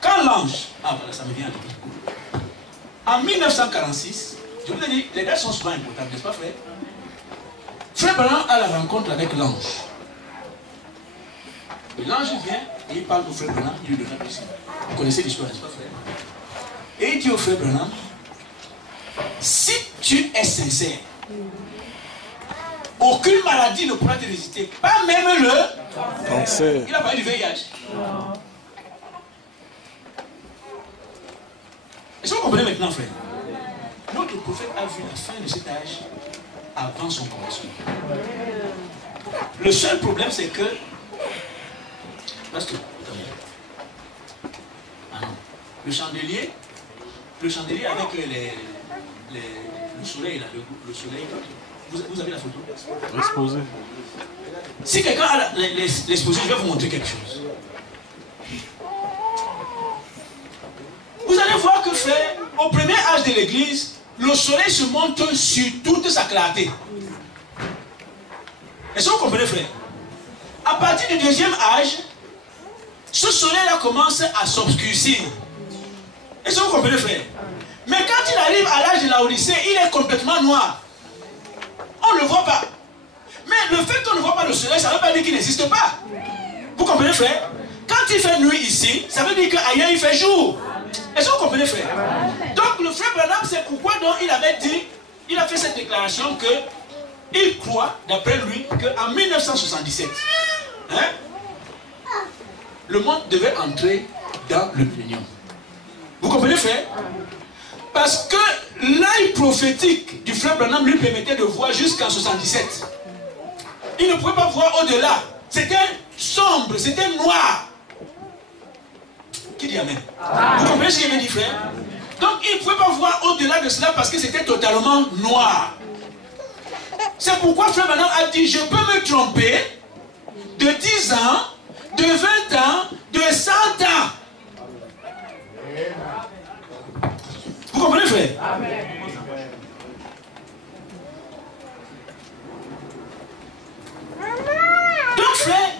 Quand l'ange, voilà, ça me vient à l'idée. En 1946, je vous ai dit, les dates sont souvent importantes, n'est-ce pas, frère? Frère Branham a la rencontre avec l'ange. Et l'ange vient et il parle au frère Branham, il lui donne la mission. Vous connaissez l'histoire, n'est-ce pas, frère? Et il dit au frère Branham, si tu es sincère, aucune maladie ne pourra te résister, pas même le cancer. Il a parlé du VIH. Est-ce que vous comprenez maintenant, frère? Notre prophète a vu la fin de cet âge avant son commencement. Le seul problème, c'est que... Parce que... Ah non. Le chandelier avec le soleil, là, le soleil, vous avez la photo? Exposé. Si quelqu'un a l'exposé, je vais vous montrer quelque chose. Vous allez voir que, frère, au premier âge de l'église, le soleil se montre sur toute sa clarté. Est-ce que vous comprenez, frère? À partir du deuxième âge, ce soleil-là commence à s'obscurcir. Est-ce que vous comprenez, frère? Mais quand il arrive à l'âge de la Odyssée, il est complètement noir. On ne le voit pas. Mais le fait qu'on ne voit pas le soleil, ça ne veut pas dire qu'il n'existe pas. Vous comprenez, frère? Quand il fait nuit ici, ça veut dire qu'ailleurs il fait jour. Est-ce que vous comprenez, frère? Donc le frère Branham, c'est pourquoi donc il avait dit, il a fait cette déclaration que il croit, d'après lui, qu'en 1977, le monde devait entrer dans le millénium. Vous comprenez, frère? Parce que l'œil prophétique du frère Branham lui permettait de voir jusqu'en 77. Il ne pouvait pas voir au-delà. C'était sombre, c'était noir. Qui dit Amen? Vous comprenez ce qu'il m'a dit, frère? Donc il ne pouvait pas voir au-delà de cela parce que c'était totalement noir. C'est pourquoi frère Branham a dit, je peux me tromper de 10 ans, de 20 ans, de 100 ans. Vous comprenez, frère? Amen. Donc, frère,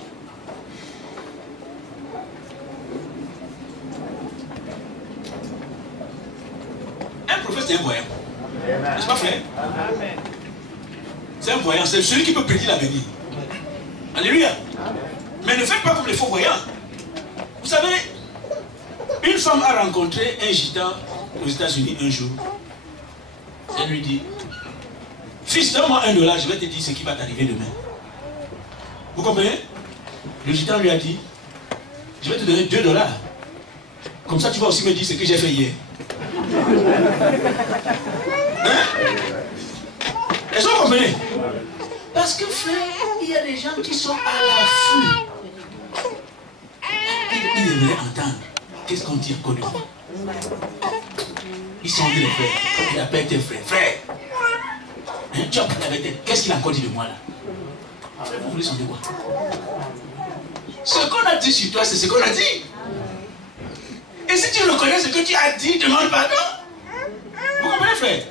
un prophète, c'est un voyant. N'est-ce pas, frère? C'est un voyant, c'est celui qui peut prédire l'avenir. Alléluia. Mais ne faites pas comme les faux voyants. Vous savez, une femme a rencontré un gitan aux États-Unis un jour. Elle lui dit, fils, donne-moi $1, je vais te dire ce qui va t'arriver demain. Vous comprenez? Le gitan lui a dit, je vais te donner $2. Comme ça, tu vas aussi me dire ce que j'ai fait hier. Hein? Est-ce que vous comprenez? Parce que, frère, il y a des gens qui sont à l'affût. Ils aimeraient entendre. Qu'est-ce qu'on dit encore de moi? Ils sont des frères. Il appelle tes frères. Frère, hein, tu as parlé avec tes. Qu'est-ce qu'il a encore dit de moi là? Frère, vous voulez sonder quoi? Ce qu'on a dit sur toi, c'est ce qu'on a dit. Et si si tu reconnais ce que tu as dit, demande pardon. Vous comprenez, frère?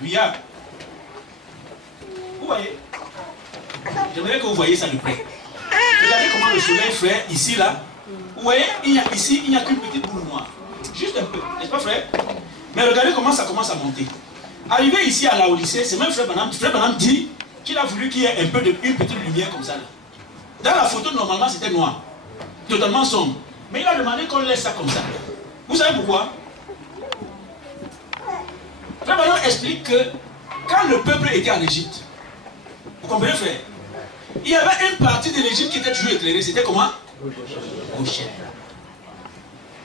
Alléluia. Vous voyez? J'aimerais que vous voyez ça de près. Regardez comment le soleil, frère, ici, là. Vous voyez, ici, il n'y a qu'une petite boule noire. Juste un peu, n'est-ce pas, frère? Mais regardez comment ça commence à monter. Arrivé ici à Laodicée, c'est même frère Branham dit qu'il a voulu qu'il y ait un peu une petite lumière comme ça, là. Dans la photo, normalement, c'était noir. Totalement sombre. Mais il a demandé qu'on laisse ça comme ça. Vous savez pourquoi? Frère Branham explique que quand le peuple était en Égypte, vous comprenez, frère? Il y avait une partie de l'Égypte qui était toujours éclairée. C'était comment? Goshen.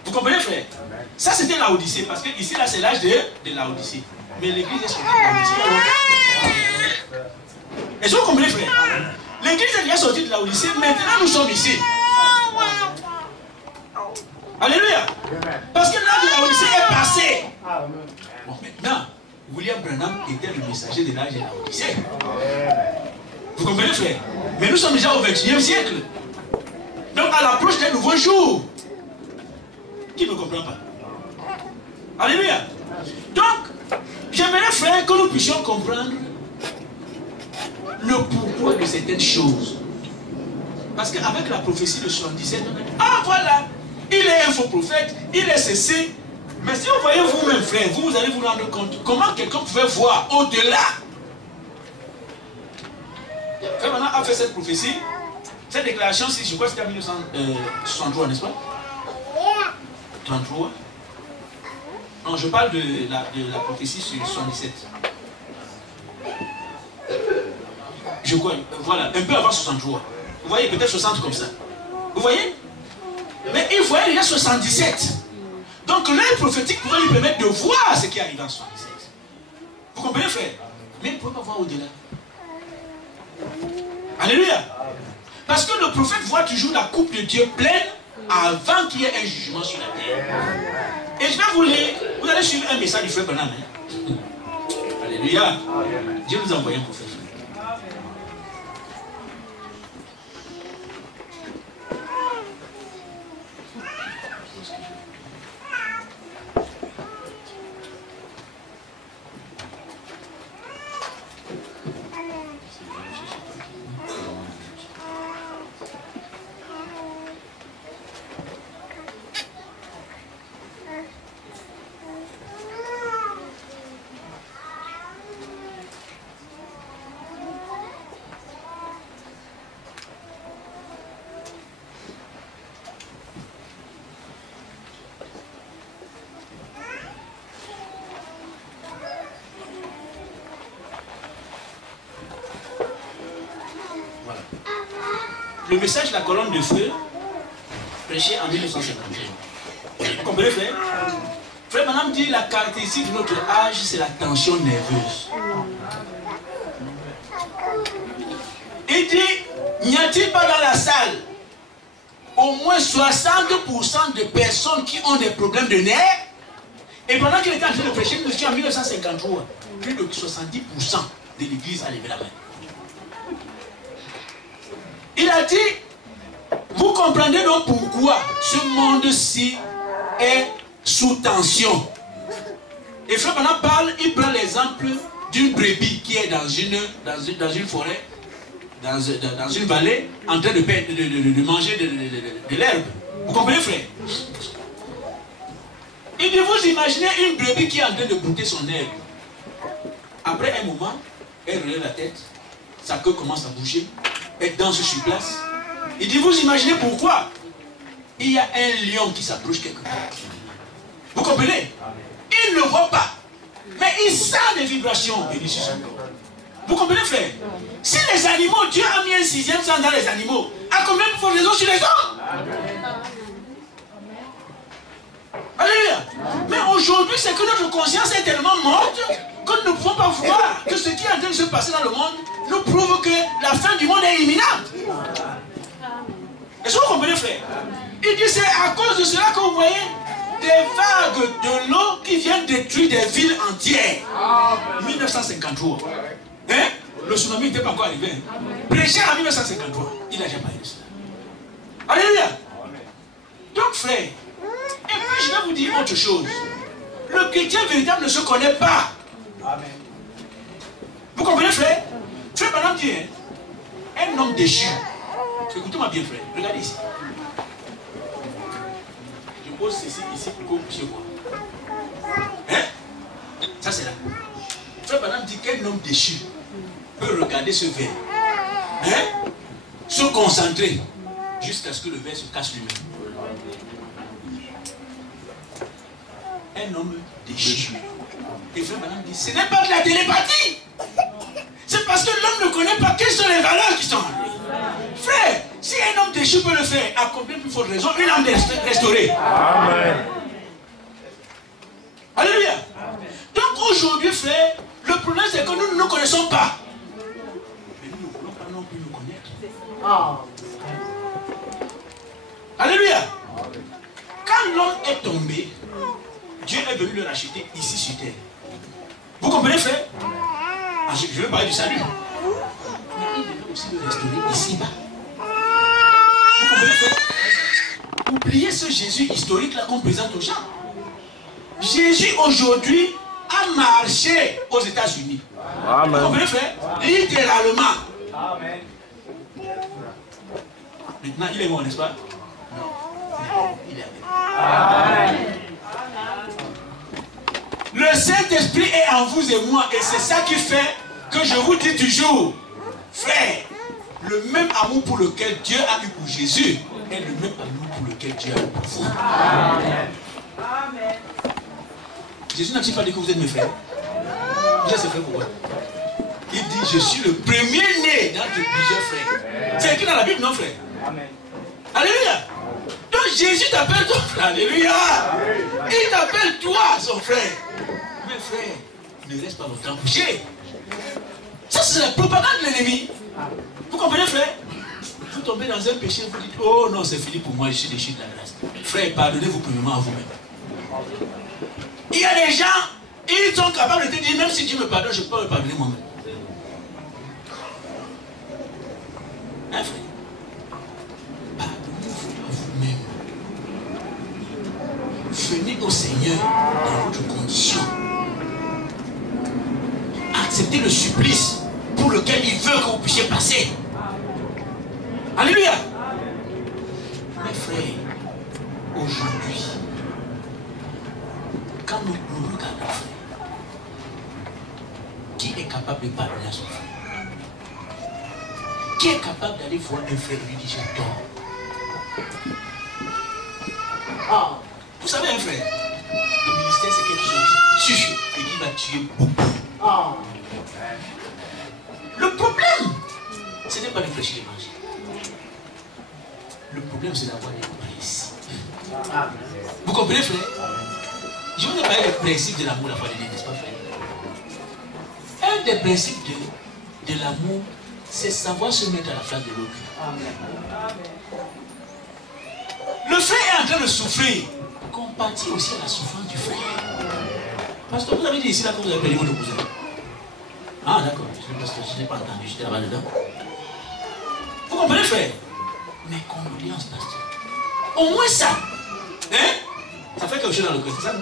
Vous comprenez, frère? Ça, c'était Laodicée. Parce que ici, là, c'est l'âge de Laodicée. Mais l'église est sortie de Laodicée. Est-ce que vous comprenez, frère? L'église est déjà sortie de Laodicée. Maintenant, nous sommes ici. Alléluia. Parce que l'âge de Laodicée est passé. Bon, maintenant, William Branham était le messager de l'âge de Laodicée. Vous comprenez, frère? Mais nous sommes déjà au XXIe siècle. Donc, à l'approche d'un nouveau jour. Qui ne comprend pas? Alléluia. Donc, j'aimerais, frère, que nous puissions comprendre le pourquoi de certaines choses. Parce qu'avec la prophétie de 77, on a dit, ah voilà, il est un faux prophète, il est cessé. Mais si vous voyez vous-même, frère, vous allez vous rendre compte comment quelqu'un pouvait voir au-delà. Frère Branham a fait cette prophétie, cette déclaration, si je crois que c'était en 1963, n'est-ce pas? 33. Non, je parle de la prophétie sur 77. Je crois, voilà, un peu avant 63. Vous voyez, peut-être 60 comme ça. Vous voyez? Mais il voyait déjà 77. Donc l'œil prophétique pouvait lui permettre de voir ce qui arrive en 77. Vous comprenez, frère? Mais il ne pouvait pas voir au-delà. Alléluia. Parce que le prophète voit toujours la coupe de Dieu pleine avant qu'il y ait un jugement sur la terre. Et je vais vous lire, vous allez suivre un message du frère Branham. Alléluia. Dieu nous a envoyé un prophète. Le message de la colonne de feu, prêché en 1951. Vous comprenez, frère? Frère Branham dit la caractéristique de notre âge, c'est la tension nerveuse. Il dit, n'y a-t-il pas dans la salle au moins 60% de personnes qui ont des problèmes de nerfs? Et pendant qu'il était en train de prêcher, nous étions en 1953, plus de 70% de l'église a levé la main. Il a dit, vous comprenez donc pourquoi ce monde-ci est sous tension. Et Frère Branham parle, il prend l'exemple d'une brebis qui est dans une forêt, dans une vallée, en train de manger de l'herbe. Vous comprenez, frère? Il dit, vous imaginez une brebis qui est en train de brouter son herbe. Après un moment, elle relève la tête, sa queue commence à bouger, elle danse sur place. Il dit, vous imaginez pourquoi? Il y a un lion qui s'approche quelque part. Vous comprenez? Il ne voit pas, mais il sent des vibrations venir sur son corps. Vous comprenez, frère? Si les animaux, Dieu a mis un 6e sens dans les animaux, à combien de fois les autres sur les hommes? Alléluia. Mais aujourd'hui, c'est que notre conscience est tellement morte que nous ne pouvons pas voir que ce qui est en train de se passer dans le monde nous prouve que la fin du monde est imminente. Est-ce que vous comprenez, frère? Il dit c'est à cause de cela que vous voyez des vagues de l'eau qui viennent détruire des villes entières. 1953. Hein? Le tsunami n'était pas encore arrivé. Hein? Prêché en 1953. Il n'a jamais parlé de cela. Alléluia. Donc, frère. Et puis je vais vous dire autre chose. Le chrétien véritable ne se connaît pas. Amen. Vous comprenez, frère? Frère, par exemple, dit, un homme déchu. Écoutez-moi bien, frère. Regardez ici. Je pose ici pour que vous puissiez voir. Hein? Ça, c'est là. Frère, par exemple, dit qu'un homme déchu peut regarder ce verre. Hein? Se concentrer jusqu'à ce que le verre se casse lui-même. Un homme déchu. Et frère, madame dit, ce n'est pas de la télépathie. C'est parce que l'homme ne connaît pas quelles sont les valeurs qui sont en lui. Frère, si un homme déchu peut le faire, à combien plus forte raison une âme restaurée? Amen. Alléluia. Donc aujourd'hui, frère, le problème c'est que nous ne nous connaissons pas. Mais nous ne voulons pas non plus nous connaître. Alléluia. Quand l'homme est tombé, Dieu est venu le racheter ici sur terre. Vous comprenez, frère? Je veux parler du salut. Mais il devait aussi le restaurer ici-bas. Vous comprenez, frère? Oubliez ce Jésus historique là qu'on présente aux gens. Jésus aujourd'hui a marché aux États-Unis. Vous comprenez, frère? Littéralement. Amen. Maintenant, il est mort, n'est-ce pas? Non. Il est avec. Amen. Le Saint-Esprit est en vous et moi, et c'est ça qui fait que je vous dis toujours, frère, le même amour pour lequel Dieu a eu pour Jésus est le même amour pour lequel Dieu a eu pour vous. Amen. Amen. Jésus n'a-t-il pas dit que vous êtes mes frères? Vous êtes ses frères pourquoi? Il dit, je suis le premier-né dans plusieurs frères. C'est écrit dans la Bible, non, frère? Amen. Alléluia. Donc Jésus t'appelle ton frère. Alléluia. Il t'appelle toi, son frère. Mais frère, ne reste pas longtemps couché. Ça, c'est la propagande de l'ennemi. Vous comprenez, frère? Vous tombez dans un péché, vous dites, oh non, c'est fini pour moi, je suis déchu de la grâce. Frère, pardonnez-vous premièrement à vous-même. Il y a des gens, ils sont capables de te dire, même si Dieu me pardonne, je peux me pardonner moi-même. Hein, frère? Pardonnez-vous à vous-même. Venez au Seigneur dans votre condition. Acceptez le supplice pour lequel il veut que vous puissiez passer. Alléluia. Mes frères, aujourd'hui, quand nous regardons, frère, qui est capable de pardonner à son frère? Qui est capable d'aller voir un frère et lui dire j'ai tort? Ah, vous savez un frère, le ministère c'est quelque chose qui tue et qui va tuer beaucoup. Ah. Le problème, ce n'est pas de prêcher l'évangile. Le problème c'est d'avoir des principes. Vous comprenez, frère? Je vous ai parlé des principes de l'amour, la foi de Dieu, n'est-ce pas, frère? Un des principes de l'amour, c'est savoir se mettre à la place de l'autre. Le frère est en train de souffrir. Compatis aussi à la souffrance du frère. Parce que vous avez dit ici là que vous avez perdu votre cousin. Ah d'accord, parce que je n'ai pas entendu, j'étais là-bas dedans. Vous comprenez, frère? Mais condoléances, pasteur. Au moins ça. Hein? Ça fait quelque chose dans le cœur, c'est ça?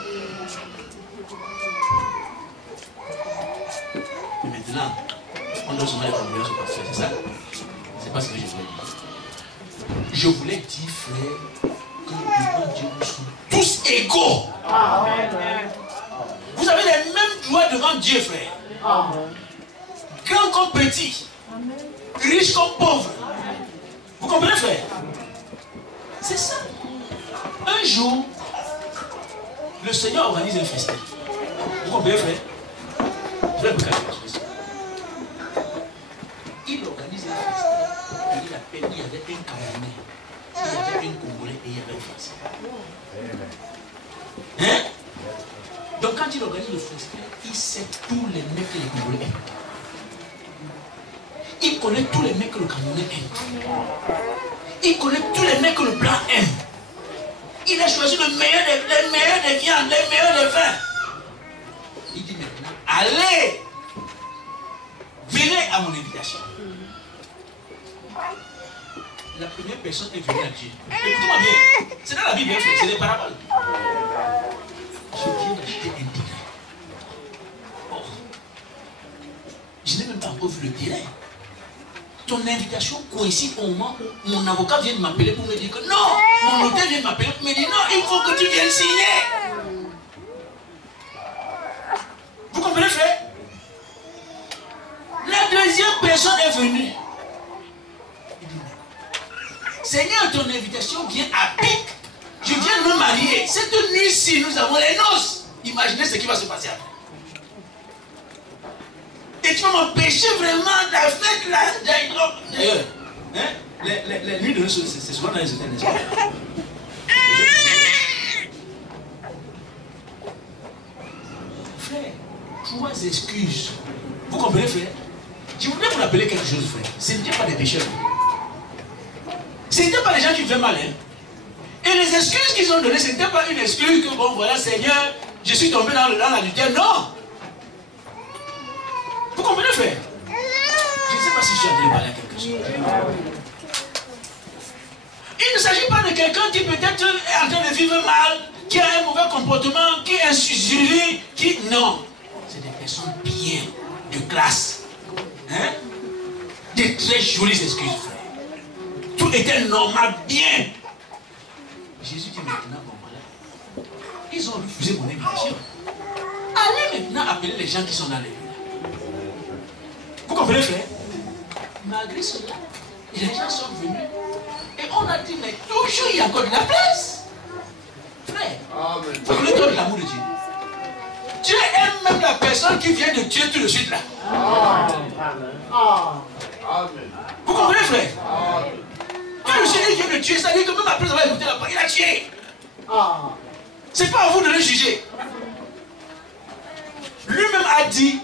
Mais maintenant, on doit se mettre les condoléances au pasteur, c'est ça? C'est pas ce que je voulais dire. Je voulais dire, frère, que devant Dieu, nous sommes tous égaux. Amen. Vous avez les mêmes droits devant Dieu, frère. Amen. Grand comme petit. Amen. Riche comme pauvre. Amen. Vous comprenez, frère? C'est ça. Un jour, le Seigneur organise un festin. Vous comprenez, frère? Je vais me calmer. Il organise un festin. Il appelle, il y avait un Camerounais, il y avait un Congolais et il y avait un Français. Hein? Donc quand il organise le festin, il sait tous les mecs que les Congolais aiment. Il connaît tous les mecs que le Camerounais aime. Il connaît tous les mecs que le blanc aime. Il a choisi le meilleur les meilleurs des viandes, les meilleurs des vins. Il dit maintenant, allez, venez à mon invitation. La première personne est venue à Dieu. Écoutez-moi bien. C'est dans la Bible, frère, c'est des paraboles. Je viens d'acheter un terrain. Oh. Je n'ai même pas encore vu le terrain. Ton invitation coïncide au moment où mon avocat vient de m'appeler pour me dire que non, mon notaire vient de m'appeler pour me dire non, il faut que tu viennes signer. Vous comprenez, frère? La deuxième personne est venue. Il dit, Seigneur, ton invitation vient à pic. Je viens de me marier. Cette nuit-ci, nous avons les noces. Imaginez ce qui va se passer après. Et tu vas m'empêcher vraiment de la fête là. D'ailleurs, hein, les nuits de noces, c'est souvent dans les hôtels, n'est-ce pas? Frère, 3 excuses. Vous comprenez, frère? Je voudrais vous rappeler quelque chose, frère. Ce n'était pas des pécheurs. Ce n'était pas les gens qui faisaient mal. Hein? Et les excuses qu'ils ont données, ce n'était pas une excuse que, bon, voilà, Seigneur, je suis tombé dans l'adultère. Non! Vous comprenez, frère? Je ne sais pas si je suis en train de parler à quelque chose. Il ne s'agit pas de quelqu'un qui peut-être est en train de vivre mal, qui a un mauvais comportement, qui est insusuré, qui... Non. C'est des personnes bien, de classe. Hein? Des très jolies excuses, frère. Tout était normal, bien. Jésus dit maintenant, bon voilà. Ils ont refusé mon invitation. Allez maintenant appeler les gens qui sont dans les villes. Vous comprenez, frère? Malgré cela, les gens sont venus. Et on a dit, mais toujours il y a encore de la place. Frère, il faut que le donne l'amour de Dieu. Dieu aime même la personne qui vient de tuer tout de suite là. Vous comprenez, frère? Quand le Seigneur vient de tuer, ça dit que même après avoir écouté la parole, il a tué. C'est pas à vous de le juger. Lui-même a dit,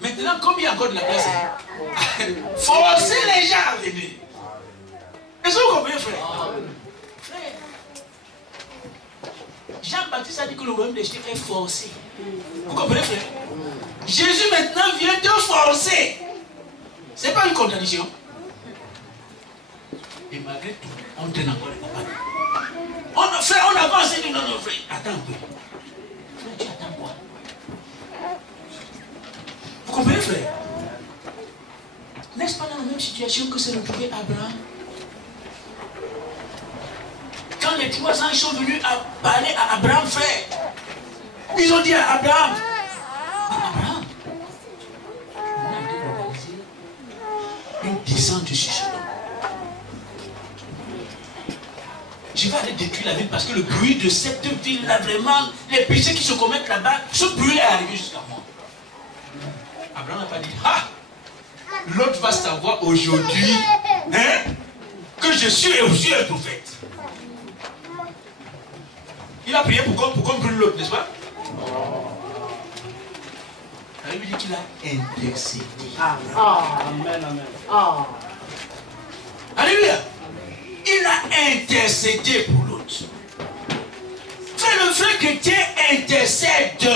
maintenant, comme il y a encore de la place, forcez les gens à venir. Est-ce que vous comprenez, frère? Frère, Jean-Baptiste a dit que le royaume des cieux est forcé. Vous comprenez, frère? Jésus maintenant vient te forcer. Ce n'est pas une contradiction. Et malgré tout, on traîne encore les papas. Frère, on avance et dit non, non, frère, attends un peu. Frère, tu attends quoi? Vous comprenez, frère? N'est-ce pas dans la même situation que s'est retrouvé Abraham? Quand les 3 ans ils sont venus à parler à Abraham, frère, ils ont dit à Abraham, Abraham, on a organisé une descente sur Sodome. Je vais aller détruire la ville parce que le bruit de cette ville-là, vraiment, les péchés qui se commettent là-bas, ce bruit est arrivé jusqu'à moi. Abraham n'a pas dit, ah, l'autre va savoir aujourd'hui, hein, que je suis aussi un prophète. Il a prié pour qu'on brûle l'autre, n'est-ce pas? La Bible dit qu'il a intercédé. Amen, amen. Alléluia. Il a intercédé pour l'autre. Frère, le vrai chrétien intercède.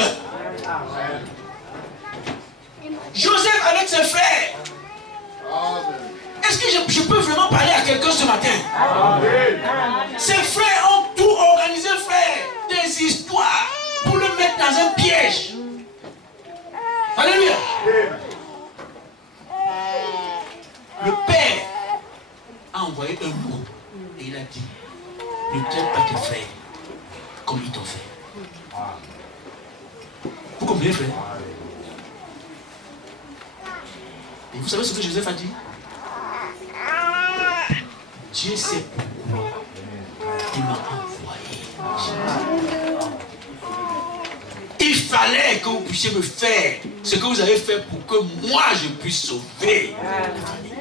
Joseph avec ses frères. Est-ce que je peux vraiment parler à quelqu'un ce matin? Ses frères ont tout organisé, frère. Des histoires pour le mettre dans un piège. Alléluia. Le père a envoyé un mot et il a dit, ne traite pas tes frères comme ils t'ont fait. Vous comprenez, frère? Et vous savez ce que Joseph a dit? Dieu sait pourquoi il m'a envoyé. Il fallait que vous puissiez me faire ce que vous avez fait pour que moi je puisse sauver la famille.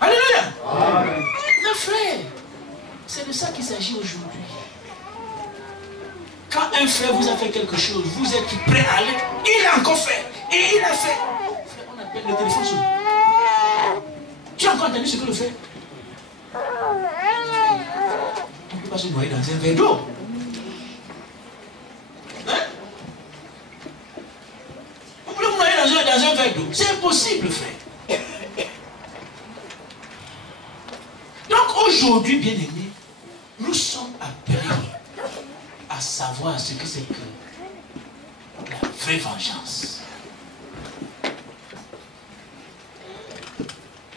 Alléluia. Mes frères, c'est de ça qu'il s'agit aujourd'hui. Quand un frère vous a fait quelque chose, vous êtes prêt à aller, il a encore fait. Et il a fait. Frère, on appelle le téléphone sonne. Tu as encore entendu ce que le fait? On ne peut pas se noyer dans un verre d'eau. Hein? Vous pouvez vous noyer dans un verre d'eau. C'est impossible, frère. aujourd'hui, bien aimés, nous sommes appelés à savoir ce que c'est que la vraie vengeance.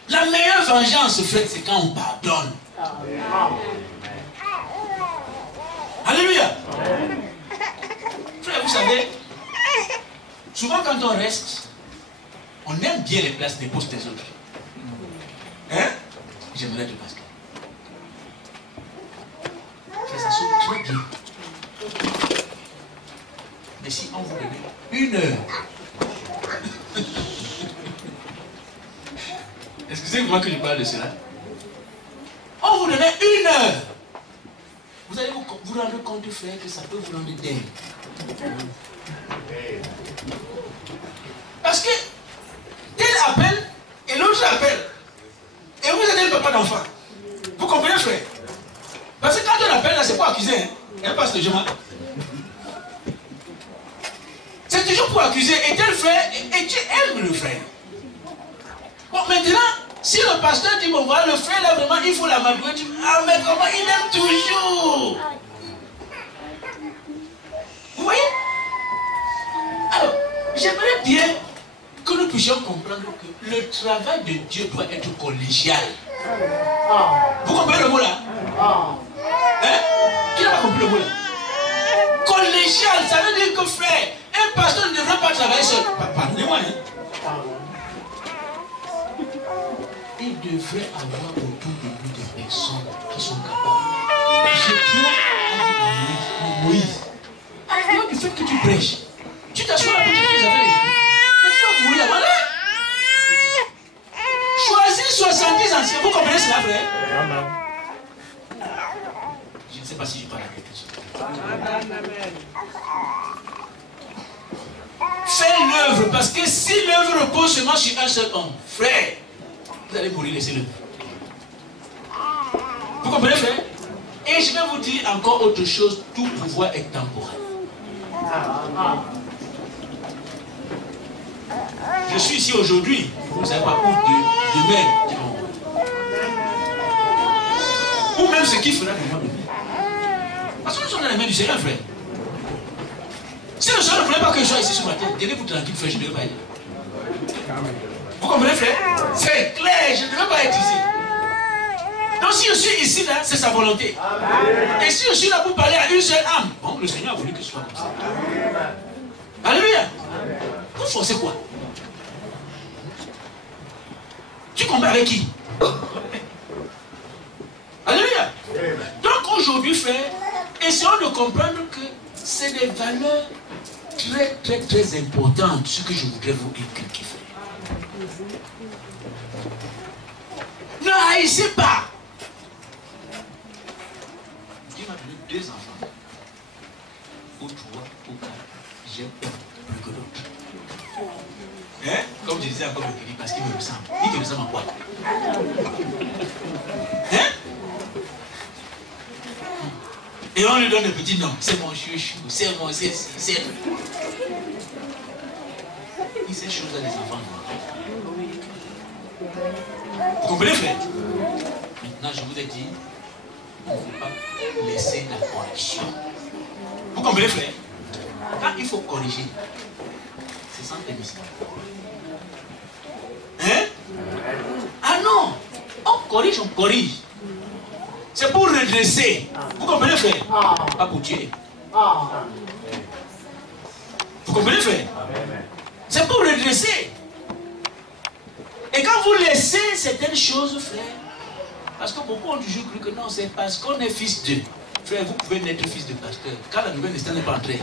La meilleure vengeance, frère, c'est quand on pardonne. Alléluia. Frère, vous savez, souvent quand on reste, on aime bien les places des postes des autres. Hein? J'aimerais te passer. Ça sonne très bien. Mais si on vous donnait 1 heure, excusez-moi que je parle de cela, on vous donnait 1 heure, vous allez vous rendre compte, frère, que ça peut vous rendre dingue. Parce que tel appelle et l'autre appelle. Et vous êtes le papa d'enfant. Vous comprenez, frère? Parce que quand on appelle là, c'est pour accuser. Hein, parce que je m'en... C'est toujours pour accuser. Et tel frère, et tu aimes le frère. Bon, maintenant, si le pasteur dit, bon voilà, le frère là vraiment, il faut la malgré. Ah, mais comment il aime toujours. Vous voyez? Alors, j'aimerais bien que nous puissions comprendre que le travail de Dieu doit être collégial. Vous comprenez le mot là? Hein? Qui n'a pas compris le mot là? Collégial, ça veut dire que frère, un pasteur ne devrait pas travailler seul. Pardonnez-moi, hein? Il devrait avoir autour de lui des personnes qui sont capables. Je dois à Moïse. Alors du fait que tu prêches, tu t'assois là pour que tu fais avec les gens. Mais tu vas mourir avant là. Choisis 70 anciens. Vous comprenez cela, frère? Amen. Je ne sais pas si je parle à quelque chose. Fais l'œuvre, parce que si l'œuvre repose seulement sur un seul homme, frère, vous allez mourir, laissez-le. Vous comprenez, frère? Et je vais vous dire encore autre chose, tout pouvoir est temporel. Je suis ici aujourd'hui, vous ne savez pas où demain. Ou même ce qui fera de moi demain. Parce que nous sommes dans les mains du Seigneur, frère. Si le Seigneur ne voulait pas que je sois ici ce matin, tenez-vous tranquille, frère, je ne devais pas aller. Vous comprenez, frère? C'est clair, je ne devais pas être ici. Donc si je suis ici, là, c'est sa volonté. Et si je suis là pour parler à une seule âme, bon, le Seigneur a voulu que ce soit comme ça. Alléluia. Vous forcez quoi? Tu comprends avec qui? Alléluia. Donc aujourd'hui, frère, essayons de comprendre que c'est des valeurs très, très, très importantes, ce que je voudrais vous inculquer, frère. Ne haïssez pas. Dieu m'a donné 2 enfants. Ou 3, ou 4. J'aime un plus que l'autre. Hein? Comme je disais encore le Kéli, parce qu'il me ressemble. Il te ressemble à quoi? Hein? Et on lui donne le petit nom. C'est mon chouchou, c'est mon ceci, c'est... Il sait choses à des enfants. Vous comprenez, frère? Maintenant, je vous ai dit, on ne faut pas laisser la correction. Vous comprenez, frère? Quand il faut corriger, c'est sans émission. Hein? Ah non! On corrige, on corrige. C'est pour redresser. Vous comprenez, frère? Pas pour tuer. Vous comprenez, frère? C'est pour redresser. Et quand vous laissez certaines choses, frère, parce que beaucoup ont toujours cru que non, c'est parce qu'on est fils de. Frère, vous pouvez naître fils de pasteur. Quand la nouvelle naissance n'est pas entrée,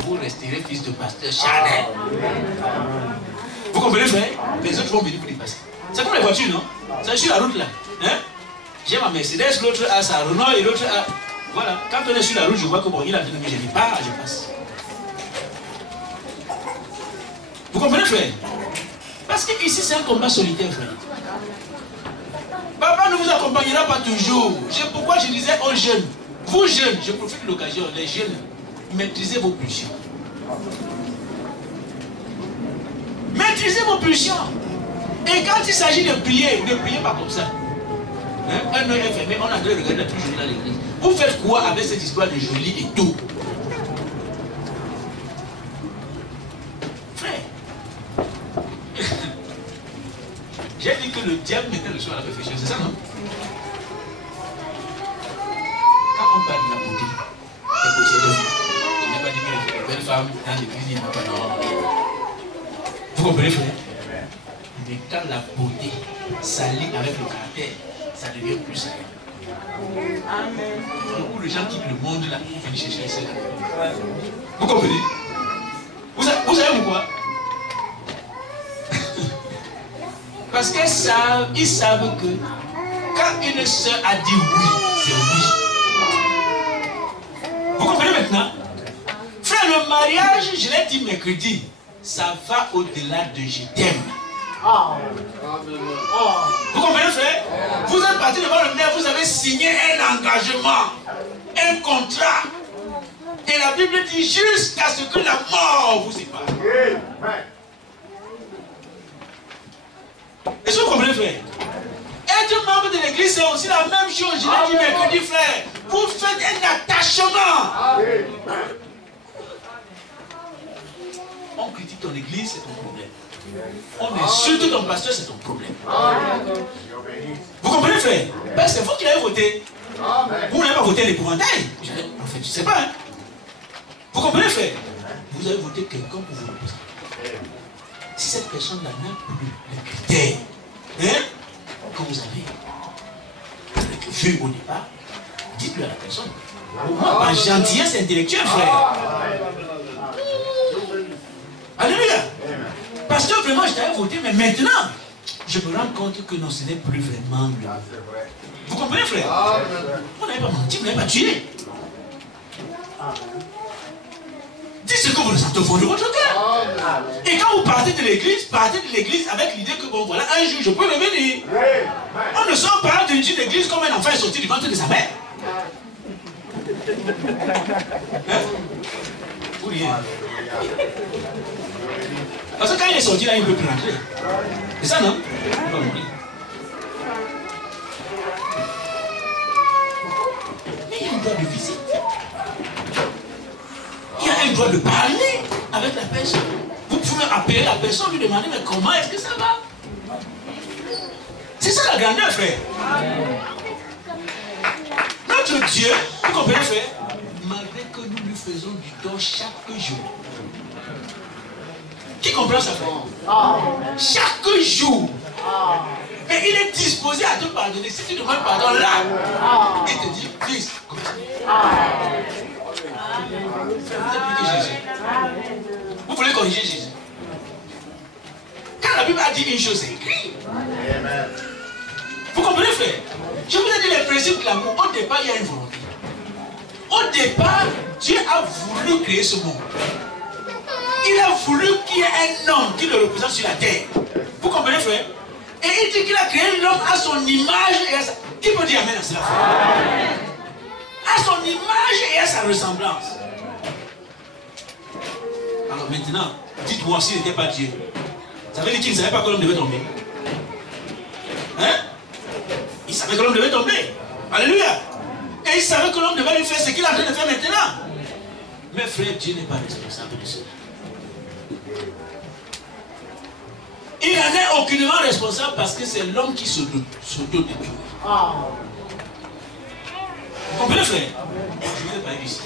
vous resterez fils de pasteur charnel. Vous comprenez, frère? Les autres vont venir pour dépasser. C'est comme les voitures, non? C'est sur la route là. Hein? J'ai ma Mercedes, l'autre a sa Renault et l'autre a... Voilà, quand on est sur la route, je vois que bon, il a dit, mais je dis pas, je passe. Vous comprenez, frère? Parce que ici, c'est un combat solitaire, frère. Papa ne vous accompagnera pas toujours. Pourquoi je disais aux jeunes, vous jeunes, je profite de l'occasion, les jeunes, maîtrisez vos pulsions. Maîtrisez vos pulsions. Et quand il s'agit de prier, ne priez pas comme ça. Hein? Un œil est fermé, on a de regarder la plus jolie dans l'église. Vous faites quoi avec cette histoire de joli et tout? Frère, j'ai dit que le diable mettait le soin à la perfection, c'est ça, non? Quand on parle de la beauté, la beauté de vous, il n'est pas dit que les belles femmes dans l'église, il n'y en a pas, non. Vous comprenez, frère? Mais quand la beauté s'allie avec le caractère, ça devient plus sérieux. Amen. Beaucoup de gens quittent le monde là pour venir chercher ça. Vous comprenez? Vous savez pourquoi? Parce qu'ils savent que quand une soeur a dit oui, c'est oui. Vous comprenez maintenant? Frère, le mariage, je l'ai dit mercredi, ça va au-delà de je t'aime. Vous comprenez, frère? Vous êtes parti devant le maire, vous avez signé un engagement, un contrat. Et la Bible dit jusqu'à ce que la mort vous sépare. Est-ce que vous comprenez, frère? Être membre de l'église, c'est aussi la même chose. Je l'ai dit mercredi, frère. Vous faites un attachement. On critique ton église, c'est ton problème. On insulte ton pasteur, c'est ton problème. Vous comprenez, frère? Ben, c'est vous qui l'avez voté. Vous n'avez pas voté l'épouvantail. En fait, je ne sais pas. Hein? Vous comprenez, frère? Vous avez voté quelqu'un pour vous représenter. Si cette personne-là n'a plus les critères que vous avez vu au départ, dites-le à la personne. Au moins, par gentillesse intellectuelle, frère. Alléluia. Parce que vraiment, je t'avais voté, mais maintenant, je me rends compte que non, ce n'est plus vraiment le... Vous comprenez, frère? Vous n'avez pas menti, vous n'avez pas tué. Dites ce que vous ressentez au fond de votre cœur. Et quand vous partez de l'église avec l'idée que, bon, voilà, un jour, je peux revenir. On ne sort pas d'une église comme un enfant est sorti du ventre de sa mère. Hein? Vous riez. Parce que quand il est sorti là, il ne peut plus rentrer. C'est ça, non? Il va mourir. Mais il y a un droit de visite. Il y a un droit de parler avec la personne. Vous pouvez appeler la personne, lui demander, mais comment est-ce que ça va? C'est ça la grandeur, frère. Notre Dieu, vous comprenez, frère? Malgré que nous lui faisons du tort chaque jour. Qui comprend ça, frère? Chaque jour. Et il est disposé à te pardonner. Si tu demandes pardon là, il te dit, please, continue. Vous appliquez Jésus. Vous voulez corriger Jésus. Quand la Bible a dit une chose, c'est écrit. Vous comprenez, frère? Je vous ai dit les principes de l'amour. Au départ, il y a une volonté. Au départ, Dieu a voulu créer ce monde. Il a voulu qu'il y ait un homme qui le représente sur la terre. Vous comprenez, frère? Et il dit qu'il a créé l'homme à son image et à sa... Qui peut dire amen à cela, frère? À son image et à sa ressemblance. Alors maintenant, dites-moi s'il n'était pas Dieu. Ça veut dire qu'il ne savait pas que l'homme devait tomber. Hein? Il savait que l'homme devait tomber. Alléluia. Et il savait que l'homme devait lui faire ce qu'il est en train de faire maintenant. Mais frère, Dieu n'est pas responsable de cela. Il n'en est aucunement responsable parce que c'est l'homme qui s'auto-détruit. Vous comprenez, frère? Je ne vais pas dire ici.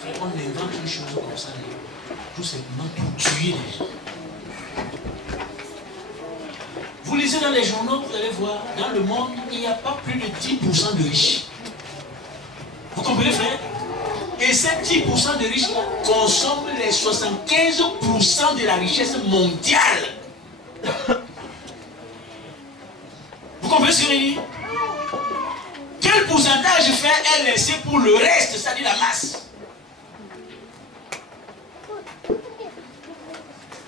Frère, on invente une chose comme ça, tout simplement pour tuer les gens. Vous lisez dans les journaux, vous allez voir, dans le monde, il n'y a pas plus de 10% de riches. Vous comprenez, frère? Et ces 10% de riches consomment les 75% de la richesse mondiale. Vous comprenez ce que je dis? Quel pourcentage est laissé pour le reste, c'est-à-dire la masse?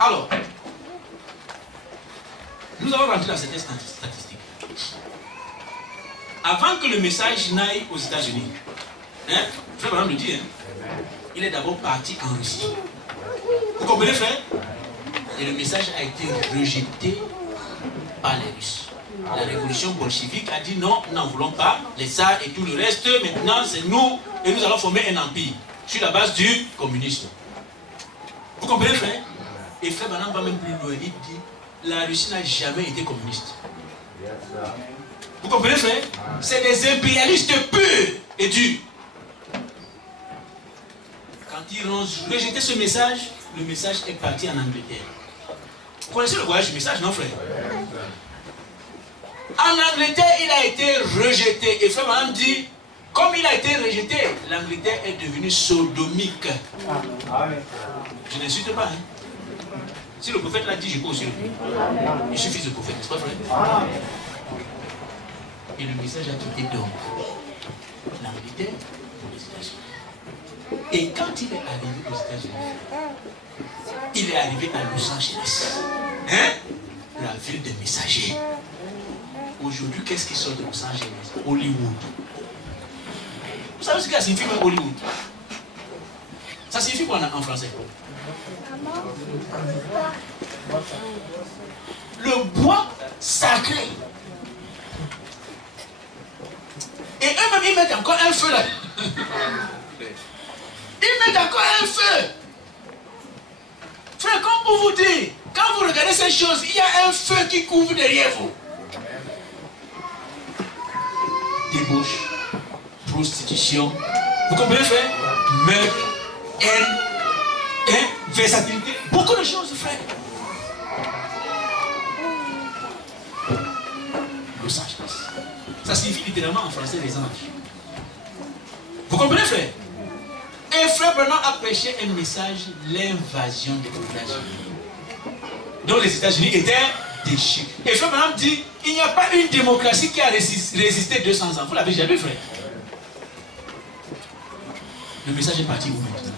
Alors, nous allons rentrer dans cette statistique. Avant que le message n'aille aux États-Unis, hein, frère Branham le dit, hein, il est d'abord parti en Russie. Vous comprenez, frère? Et le message a été rejeté par les Russes. La révolution bolchevique a dit non, nous n'en voulons pas, les tsars et tout le reste, maintenant c'est nous, et nous allons former un empire sur la base du communisme. Vous comprenez, frère? Et frère Branham va même plus loin, il dit, la Russie n'a jamais été communiste. Vous comprenez, frère? C'est des impérialistes purs et durs. Quand ils ont rejeté ce message, le message est parti en Angleterre. Vous connaissez le voyage du message, non, frère? En Angleterre, il a été rejeté. Et frère Branham dit, comme il a été rejeté, l'Angleterre est devenue sodomique. Je n'insulte pas. Hein? Si le prophète l'a dit, je peux aussi le dire. Il suffit de prophète, n'est-ce pas, frère? Et le message a quitté donc l'Angleterre pour les États-Unis. Et quand il est arrivé aux États-Unis, il est arrivé à Los Angeles, hein? La ville des messagers. Aujourd'hui, qu'est-ce qui sort de Los Angeles? Hollywood. Vous savez ce que ça signifie même Hollywood? Ça signifie quoi en français? Le bois sacré. Et eux-mêmes, ils mettent encore un feu là. Ils mettent encore un feu. Frère, comme pour vous dire, quand vous regardez ces choses, il y a un feu qui couvre derrière vous. Débauche, prostitution, vous comprenez, frère? Meurtre, haine, versatilité, beaucoup de choses, frère. Los Angeles. Ça signifie littéralement en français les anges. Vous comprenez, frère? Et frère Branham a prêché un message, l'invasion des États-Unis. Donc les États-Unis étaient déchus. Et frère Branham dit, il n'y a pas une démocratie qui a résisté 200 ans. Vous l'avez déjà vu, frère? Le message est parti où maintenant?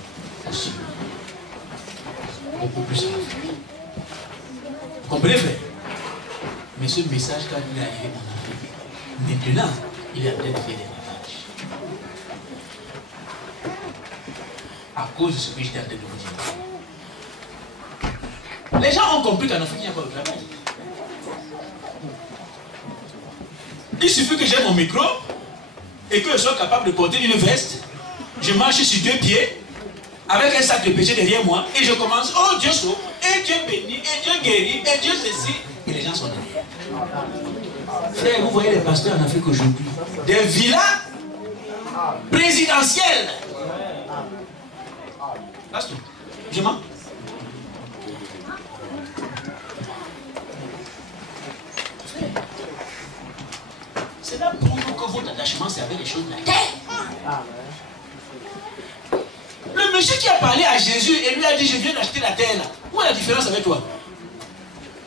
Aussi. Beaucoup plus. Vous comprenez, frère? Mais ce message, quand il est arrivé en Afrique, maintenant, il est en train de faire des ravages. À cause de ce que j'étais en train de vous dire. Les gens ont compris qu'en Afrique, il n'y a pas de travail. Il suffit que j'ai mon micro et que je sois capable de porter une veste. Je marche sur 2 pieds avec un sac de péché derrière moi et je commence, oh Dieu sauve, et Dieu bénit, et Dieu guérit, et Dieu ceci, et les gens sont derrière. Frère, vous voyez les pasteurs en Afrique aujourd'hui, des villas présidentielles. Pasteur, je mens. C'est là pour nous que votre attachement, c'est avec les choses de la terre. Le monsieur qui a parlé à Jésus et lui a dit, je viens d'acheter la terre là. Où est la différence avec toi?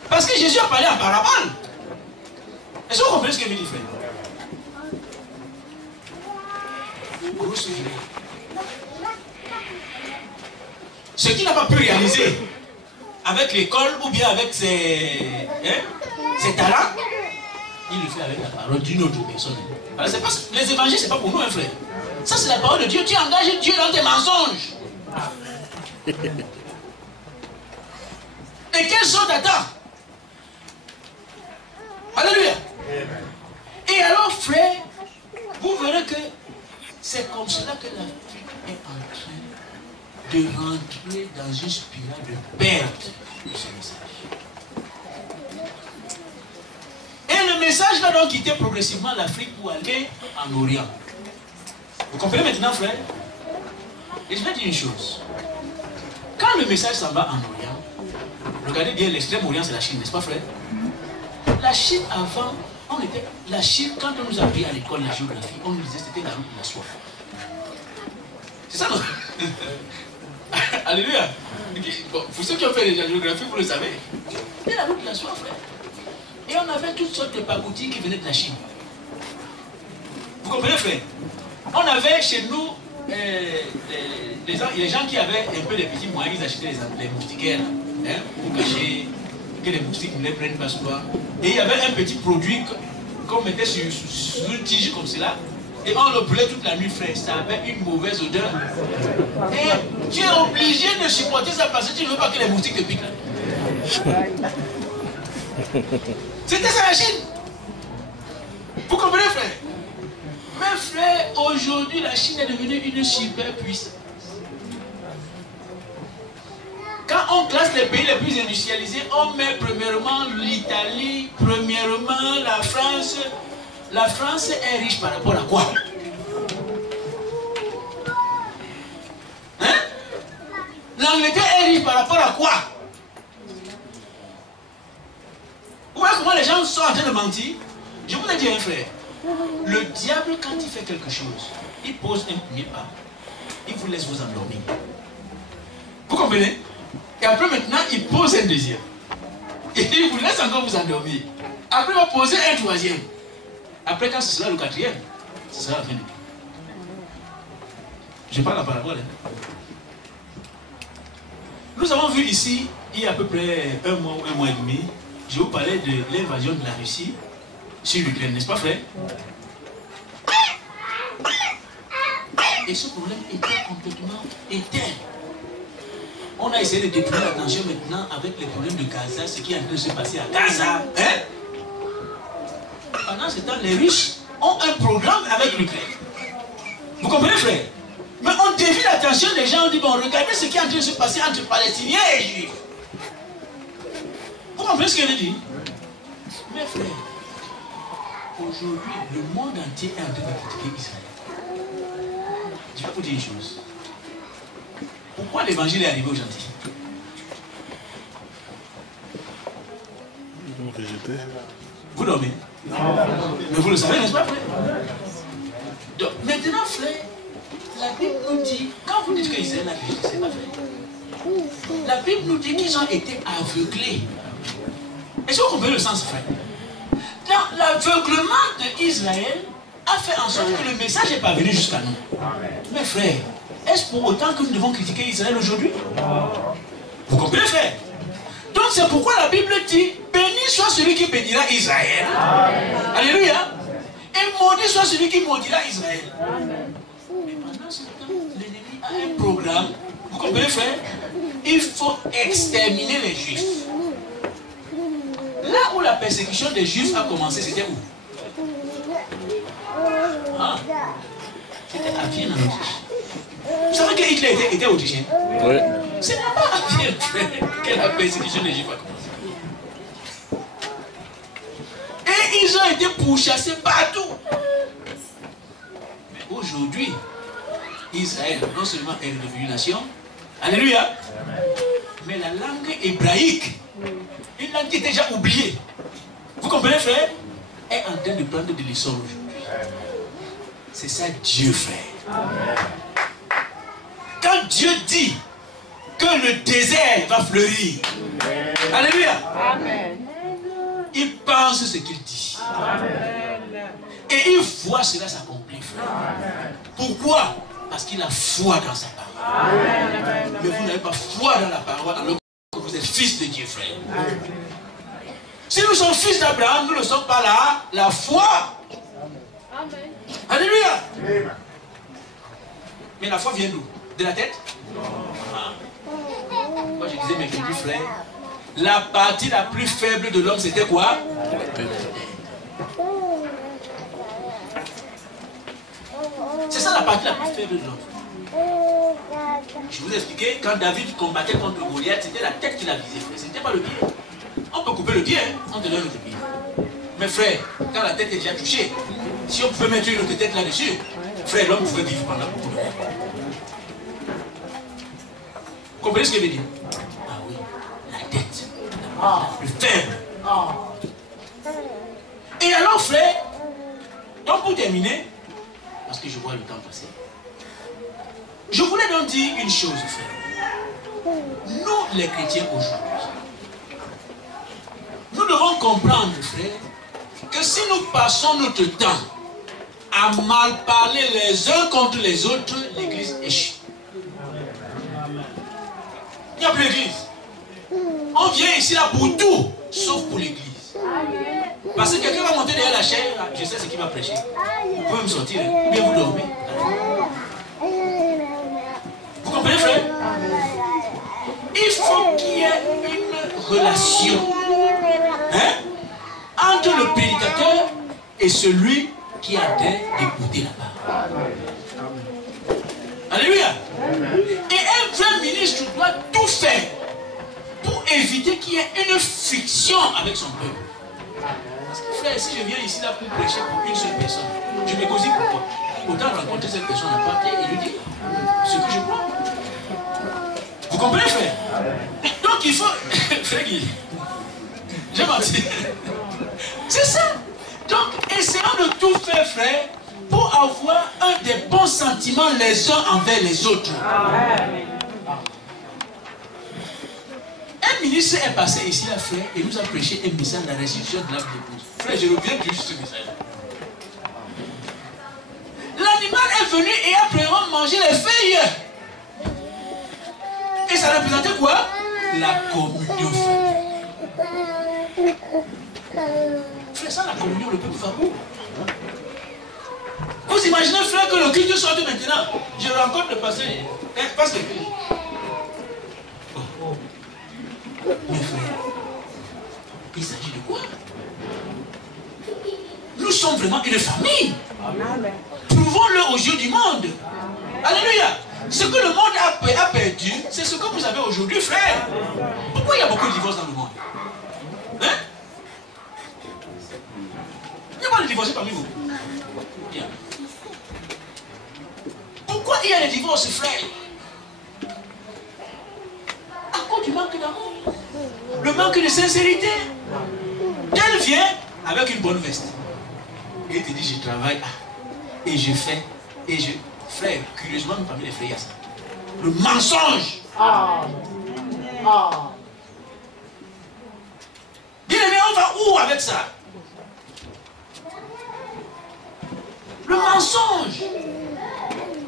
Parce que Jésus a parlé en parabole. Est-ce que vous comprenez ce que veut dire, frère? Grosse vie. Ce qu'il n'a pas pu réaliser avec l'école ou bien avec ses talents, il le fait avec la parole d'une autre personne. Alors, pas, les évangiles, ce n'est pas pour nous, hein, frère. Ça, c'est la parole de Dieu. Tu engages Dieu dans tes mensonges. Et quelle sorte d'attente? Alléluia. Et alors, frère, vous verrez que c'est comme cela que l'Afrique est en train de rentrer dans une spirale de perte de ce message. Et le message va donc quitter progressivement l'Afrique pour aller en Orient. Vous comprenez maintenant, frère? Et je vais dire une chose. Quand le message s'en va en Orient, regardez bien, l'extrême-orient, c'est la Chine, n'est-ce pas, frère? La Chine, avant, la Chine, quand on nous a appris à l'école la géographie, on nous disait que c'était la route de la soie. C'est ça, non? Alléluia. Bon, pour ceux qui ont fait la géographie, vous le savez. C'était la route de la soie, frère. Et on avait toutes sortes de pagoutis qui venaient de la Chine. Vous comprenez, frère? On avait chez nous les gens qui avaient un peu de petits moyens, ils achetaient les moustiquaires, hein, pour cacher que les moustiques ne les prennent pas souvent. Et il y avait un petit produit qu'on mettait sur une tige comme cela, et on le brûlait toute la nuit, frère. Ça avait une mauvaise odeur. Et tu es obligé de supporter ça parce que tu ne veux pas que les moustiques te piquent là. C'était ça la Chine. Vous comprenez, frère? Mes frères, aujourd'hui, la Chine est devenue une superpuissance. Quand on classe les pays les plus industrialisés, on met premièrement l'Italie, premièrement la France. La France est riche par rapport à quoi? Hein? L'Angleterre est riche par rapport à quoi? Vous voyez comment les gens sont en train de mentir? Je vous ai dit, un frère, le diable, quand il fait quelque chose, il pose un premier pas, il vous laisse vous endormir. Vous comprenez? Et après maintenant, il pose un deuxième. Et il vous laisse encore vous endormir. Après, il va poser un troisième. Après, quand ce sera le quatrième, ce sera la fin du tout. Je parle la parabole. Hein. Nous avons vu ici, il y a à peu près un mois ou un mois et demi, je vous parlais de l'invasion de la Russie sur l'Ukraine, n'est-ce pas, frère? Et ce problème était complètement éteint. On a essayé de détourner l'attention maintenant avec les problèmes de Gaza, ce qui est en train de se passer à Gaza. Hein? Pendant ce temps, les riches ont un programme avec l'Ukraine. Vous comprenez, frère? Mais on dévie l'attention des gens, on dit, bon, regardez ce qui est en train de se passer entre Palestiniens et Juifs. Vous comprenez ce que je dis? Mes frères, aujourd'hui, le monde entier est en train de critiquer Israël. Je vais vous dire une chose. Pourquoi l'évangile est arrivé aux gentils? Vous dormez? Mais vous le savez, n'est-ce pas, frère? Donc, maintenant, frère, la Bible nous dit, quand vous dites qu'Israël a péché, c'est pas vrai. La Bible nous dit qu'ils ont été aveuglés. Est-ce que vous comprenez le sens, frère? L'aveuglement d'Israël a fait en sorte que le message n'est pas venu jusqu'à nous. Mais frère, est-ce pour autant que nous devons critiquer Israël aujourd'hui? Vous comprenez, frère? Donc c'est pourquoi la Bible dit, béni soit celui qui bénira Israël. Alléluia. Et maudit soit celui qui maudira Israël. Mais pendant ce temps, l'ennemi a un programme. Vous comprenez, frère? Il faut exterminer les Juifs. Là où la persécution des Juifs a commencé, c'était où? Ah, c'était à Vienne, en Autriche. Vous savez que Hitler était autrichien? Oui. C'est là-bas à Vienne que la persécution des Juifs a commencé. Et ils ont été pourchassés partout. Mais aujourd'hui, Israël, non seulement est devenue nation, alléluia, mais la langue hébraïque, une langue qui est déjà oubliée, vous comprenez, frère, est en train de prendre de l'essor aujourd'hui. C'est ça Dieu, frère. Quand Dieu dit que le désert va fleurir, alléluia, il pense ce qu'il dit. Et il voit cela s'accomplir, frère. Pourquoi? Parce qu'il a foi dans sa parole. Mais vous n'avez pas foi dans la parole alors que vous êtes fils de Dieu, frère. Si nous sommes fils d'Abraham, nous ne sommes pas là. La foi. Alléluia. Mais la foi vient d'où? De la tête? Ah. Moi je disais mes petits frères, la partie la plus faible de l'homme c'était quoi? La tête. C'est ça la partie la plus faible de l'homme. Je vous ai expliqué, quand David combattait contre Goliath, c'était la tête qu'il a visée, frère. C'était pas le pied. On peut couper le pied, hein? On te donne le pied. Mais frère, quand la tête est déjà touchée, si on pouvait mettre une autre tête là-dessus, frère, l'homme pouvait vivre pendant beaucoup de temps. Vous comprenez ce que je veux dire? Ah oui, la tête, la plus faible. Et alors, frère, donc pour terminer, parce que je vois le temps passer, je voulais donc dire une chose, frère. Nous, les chrétiens aujourd'hui, nous devons comprendre, frère, que si nous passons notre temps à mal parler les uns contre les autres, l'église échoue. Il n'y a plus d'église. On vient ici là pour tout, sauf pour l'église. Parce que quelqu'un va monter derrière la chaîne, je sais ce qu'il va prêcher. Vous pouvez me sortir, ou bien vous dormez. Vous comprenez, frère? Il faut qu'il y ait une relation entre le prédicateur et celui qui a d'écouter la parole. Alléluia. Et un vrai ministre doit tout faire pour éviter qu'il y ait une friction avec son peuple. Parce que frère, si je viens ici là pour prêcher pour une seule personne, je me cause pourquoi? Autant rencontrer cette personne à part et lui dire ce que je crois. Vous comprenez, frère? Donc il faut... frère Guy, j'ai menti. C'est ça. Donc essayons de tout faire, frère, pour avoir un des bons sentiments les uns envers les autres. Un ministre est passé ici, là, frère, et nous a prêché un message de la restitution de l'âme d'épouse. Frère, je reviens plus sur ce message. L'animal est venu et a vraiment mangé les feuilles. Et ça représentait quoi? La communion familiale. Frère, ça, la communion, le peuple va où? Vous imaginez, frère, que le culte sorte maintenant? Je rencontre le pasteur. Parce que... Mes frères, il s'agit de quoi? Nous sommes vraiment une famille. Prouvons-le aux yeux du monde. Alléluia. Ce que le monde a perdu, c'est ce que vous avez aujourd'hui, frère. Pourquoi il y a beaucoup de divorces dans le monde? Hein? Il n'y a pas de divorces parmi vous. Bien. Pourquoi il y a des divorces, frère? À cause du manque d'amour. Le manque de sincérité. Elle vient avec une bonne veste. Et il te dit, je travaille, et je fais, et je... Frère, curieusement, parmi les frères, il y a ça. Le mensonge. Bien aimé, on va où avec ça? Le mensonge.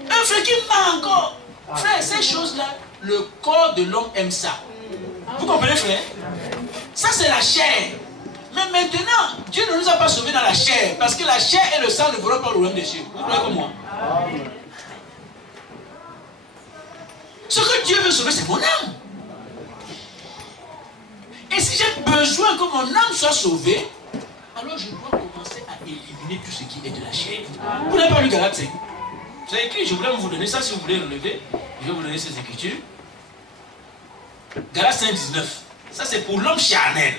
Un frère qui ment encore. Frère, ces choses-là, le corps de l'homme aime ça. Vous comprenez, frère? Ça, c'est la chair. Mais maintenant, Dieu ne nous a pas sauvés dans la chair. Parce que la chair et le sang ne verront pas le royaume des cieux. Vous croyez comme moi? Ce que Dieu veut sauver, c'est mon âme. Et si j'ai besoin que mon âme soit sauvée, alors je dois commencer à éliminer tout ce qui est de la chair. Vous n'avez pas lu Galates 5? C'est écrit, je voulais vous donner ça si vous voulez relever. Je vais vous donner ces écritures. Galates 5, 19. Ça, c'est pour l'homme charnel.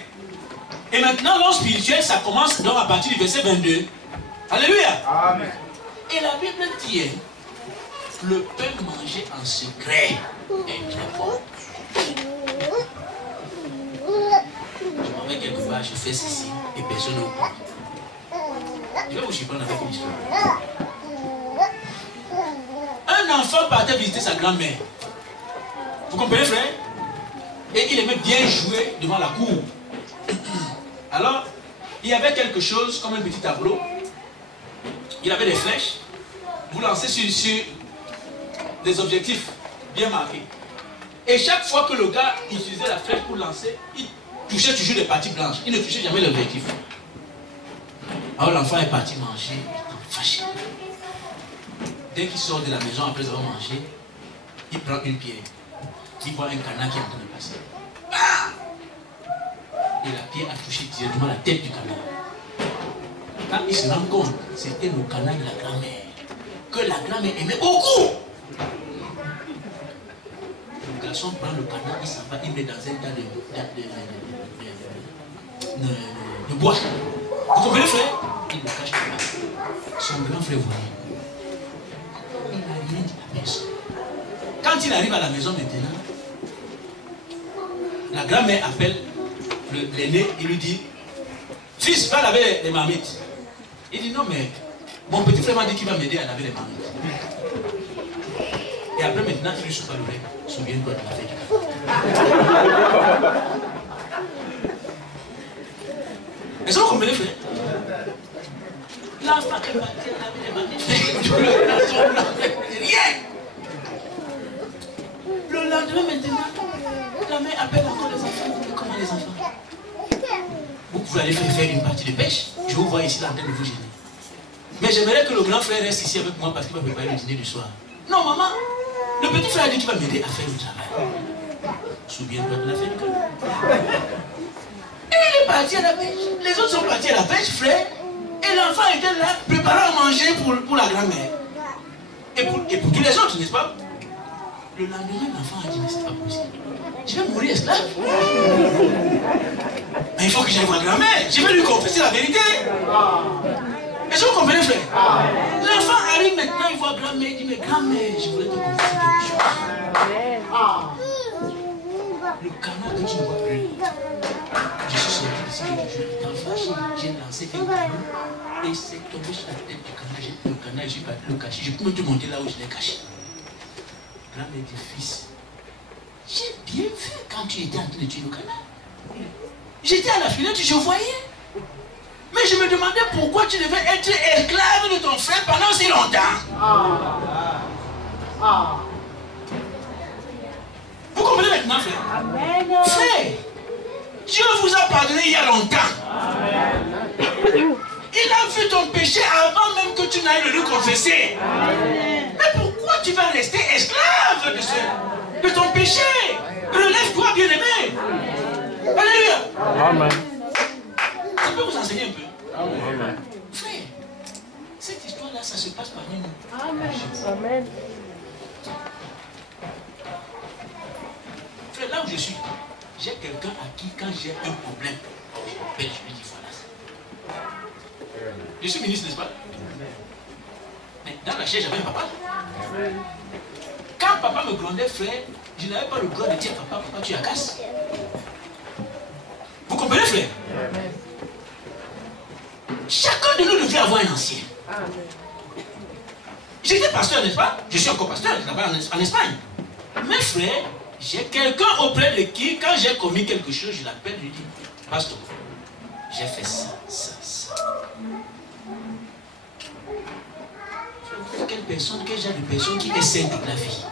Et maintenant, l'homme spirituel, ça commence donc à partir du verset 22. Alléluia. Amen. Et la Bible dit, le pain mangé en secret est très bon. Je m'en vais quelque part, je fais ceci, et personne ne comprend. Je vais vous surprendre avec une histoire. Un enfant partait visiter sa grand-mère. Vous comprenez, frère? Et il aimait bien jouer devant la cour. Alors, il y avait quelque chose comme un petit tableau. Il avait des flèches. Vous lancez sur des objectifs bien marqués. Et chaque fois que le gars utilisait la flèche pour lancer, il touchait toujours des parties blanches. Il ne touchait jamais l'objectif. Alors l'enfant est parti manger, fâché. Dès qu'il sort de la maison après avoir mangé, il prend une pierre. Il voit un canard qui est en train de passer. Ah! Et la pierre a touché directement la tête du canard. Quand il se rend compte, c'était le canard de la grand-mère. Que la grand-mère aimait beaucoup. Le garçon prend le canard, il s'en va, il met dans un tas de bois. Vous comprenez, frère? Il le cache là. Son grand frère voulait. Il n'a rien dit à personne. Quand il arrive à la maison maintenant, la grand-mère appelle l'aîné, il lui dit, fils, va laver les marmites. Il dit, non mais, mon petit frère m'a dit qu'il va m'aider à laver les marmites. Et après maintenant, il lui souffle l'oreille. Souviens-toi de la fête du canard. Est-ce que vous comprenez, frère? L'enfant est parti à laver les marmites. Rien. Le lendemain maintenant, la mère appelle encore les enfants. Comment les enfants? Vous pouvez aller faire une partie de pêche. Je vous vois ici en train de vous gêner. Mais j'aimerais que le grand frère reste ici avec moi parce qu'il va préparer le dîner du soir. Non, maman. Le petit frère a dit qu'il va m'aider à faire le travail. Souviens-toi de la fête du canard. Et il est parti à la pêche. Les autres sont partis à la pêche, frère. Et Et l'enfant était là, préparé à manger pour la grand-mère. Et pour tous les autres, n'est-ce pas? Le lendemain, l'enfant a dit, mais c'est pas possible. Je vais mourir esclave. Mais il faut que j'aille voir la grand-mère. Je vais lui confesser la vérité. Est-ce que vous comprenez, frère? L'enfant arrive maintenant, il voit grand-mère, il dit, mais grand-mère, je voulais te confesser quelque chose. Le canard que tu ne vois plus. Je suis sorti d'ici quelques jours, étant fâché, j'ai lancé un canon et c'est tombé sur la tête du canard. J'ai pris le canard, je suis parti le cacher. Je peux même te monter là où je l'ai caché. Grand-mère dit, fils, j'ai bien vu quand tu étais en train de tuer le canard. J'étais à la fenêtre, je voyais. Mais je me demandais pourquoi tu devais être esclave de ton frère pendant si longtemps. Vous comprenez maintenant, frère? Amen. Frère, Dieu vous a pardonné il y a longtemps. Il a vu ton péché avant même que tu n'ailles le lui confesser. Mais pourquoi tu vas rester esclave de ton péché? Relève-toi, bien-aimé. Alléluia. Amen. Ça peut vous enseigner un peu. Amen. Frère, cette histoire-là, ça se passe parmi nous. Amen. Amen. Frère, là où je suis, j'ai quelqu'un à qui, quand j'ai un problème, je lui dis voilà. Je suis ministre, n'est-ce pas? Mais dans la chair, j'avais un papa. Quand papa me grondait, frère, je n'avais pas le droit de dire papa, papa, tu agacces. Vous comprenez, frère? Chacun de nous devait avoir un ancien. J'étais pasteur, n'est-ce pas? Je suis encore pasteur là-bas en Espagne. Mes frères, j'ai quelqu'un auprès de qui, quand j'ai commis quelque chose, je l'appelle, je lui dis, pasteur, j'ai fait ça. Quelle genre de personne qui est sainte toute la vie?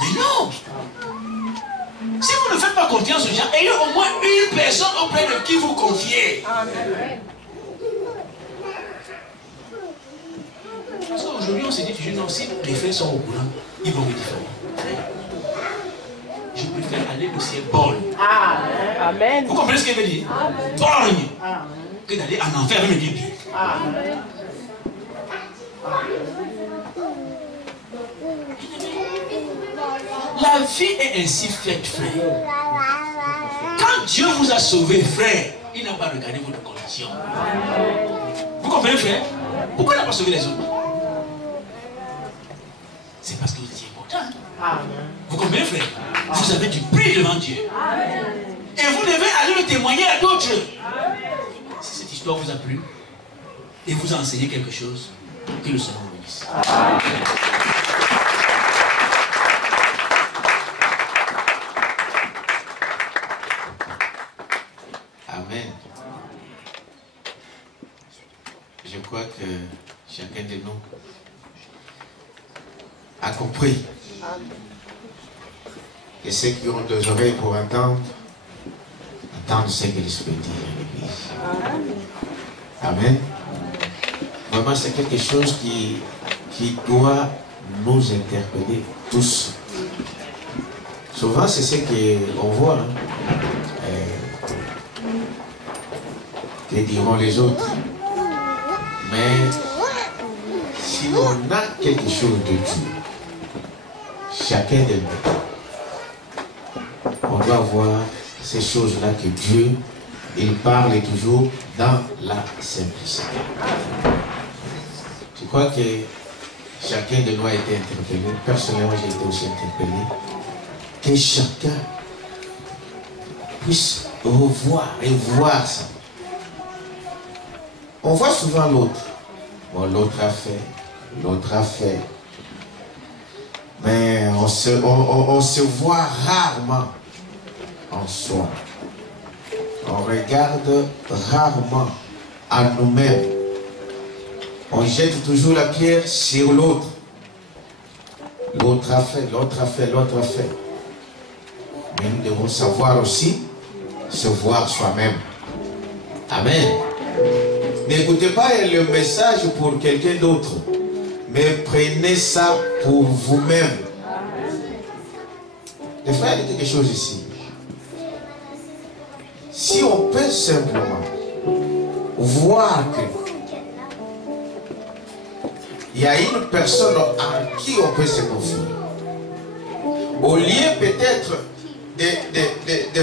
Mais non! Si vous ne faites pas confiance aux gens, ayez au moins une personne auprès de qui vous confiez. Amen. Parce qu'aujourd'hui, on s'est dit toujours, non, si les frères sont au courant, ils vont me dire. Je préfère aller au ciel borgne. Amen. Vous comprenez ce qu'elle veut dire? Borgne. Que d'aller en enfer avec me dire bien. Amen. La vie est ainsi faite, frère. Quand Dieu vous a sauvé, frère, il n'a pas regardé votre condition. Vous comprenez, frère? Pourquoi il n'a pas sauvé les autres? C'est parce que vous étiez important. Vous comprenez, frère? Vous avez du prix devant Dieu. Et vous devez aller le témoigner à d'autres. Si cette histoire vous a plu et vous a enseigné quelque chose, que le Seigneur vous bénisse. Amen. Je crois que chacun de nous a compris. Et ceux qui ont des oreilles pour entendre ce que l'Esprit dit à l'Église. Amen. Vraiment, c'est quelque chose qui doit nous interpeller tous. Souvent, c'est ce qu'on voit. Que diront les autres. Mais si on a quelque chose de Dieu, chacun de nous, on doit voir ces choses-là que Dieu, il parle toujours dans la simplicité. Je crois que chacun de nous a été interpellé. Personnellement, j'ai été aussi interpellé. Que chacun puisse revoir et voir ça. On voit souvent l'autre. Bon, l'autre a fait, l'autre a fait. Mais on se voit rarement en soi. On regarde rarement à nous-mêmes. On jette toujours la pierre sur l'autre. L'autre a fait, l'autre a fait, l'autre a fait. Mais nous devons savoir aussi se voir soi-même. Amen. N'écoutez pas le message pour quelqu'un d'autre, mais prenez ça pour vous-même. Les frères, il y a quelque chose ici. Si on peut simplement voir que il y a une personne en qui on peut se confier. Au lieu peut-être de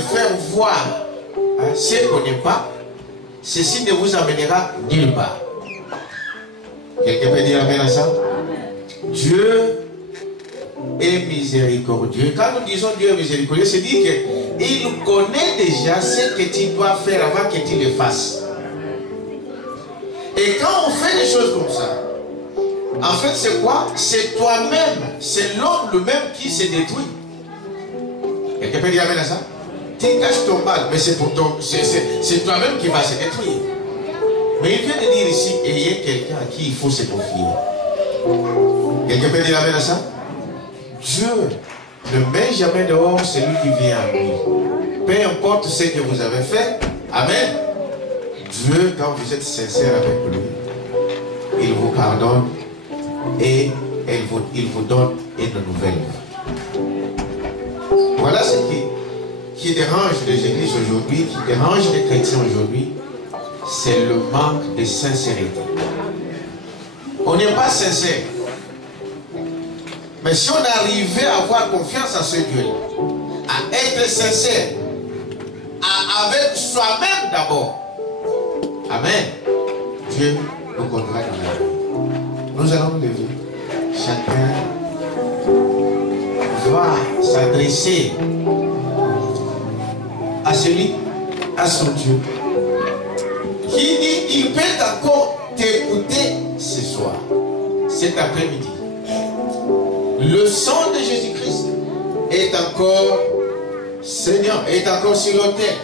faire voir ce qu'on n'est pas, ceci ne vous amènera nulle part. Quelqu'un peut dire amen à ça? Dieu est miséricordieux. Quand nous disons Dieu est miséricordieux, c'est dire qu'il connaît déjà ce que tu dois faire avant que tu le fasses. Et quand on fait des choses comme ça, en fait c'est quoi? C'est toi-même, c'est l'homme lui-même qui se détruit. Quelqu'un peut dire amen à ça? Tu caches ton mal, mais c'est toi-même qui va se détruire. Mais il vient de dire ici, ayez quelqu'un à qui il faut se confier. Quelqu'un peut dire amen à ça? Dieu ne met jamais dehors celui qui vient à lui. Peu importe ce que vous avez fait, amen. Dieu, quand vous êtes sincère avec lui, il vous pardonne et il vous donne une nouvelle vie. Voilà ce qui dérange les églises aujourd'hui, qui dérange les chrétiens aujourd'hui, c'est le manque de sincérité. On n'est pas sincère. Mais si on arrivait à avoir confiance en ce Dieu-là, à être sincère, avec soi-même d'abord, amen, Dieu nous conduira dans la vie. Nous allons nous lever. Chacun va s'adresser à celui, à son Dieu, qui dit, il peut encore t'écouter ce soir, cet après-midi. Le sang de Jésus-Christ est encore Seigneur, est encore sur l'autel.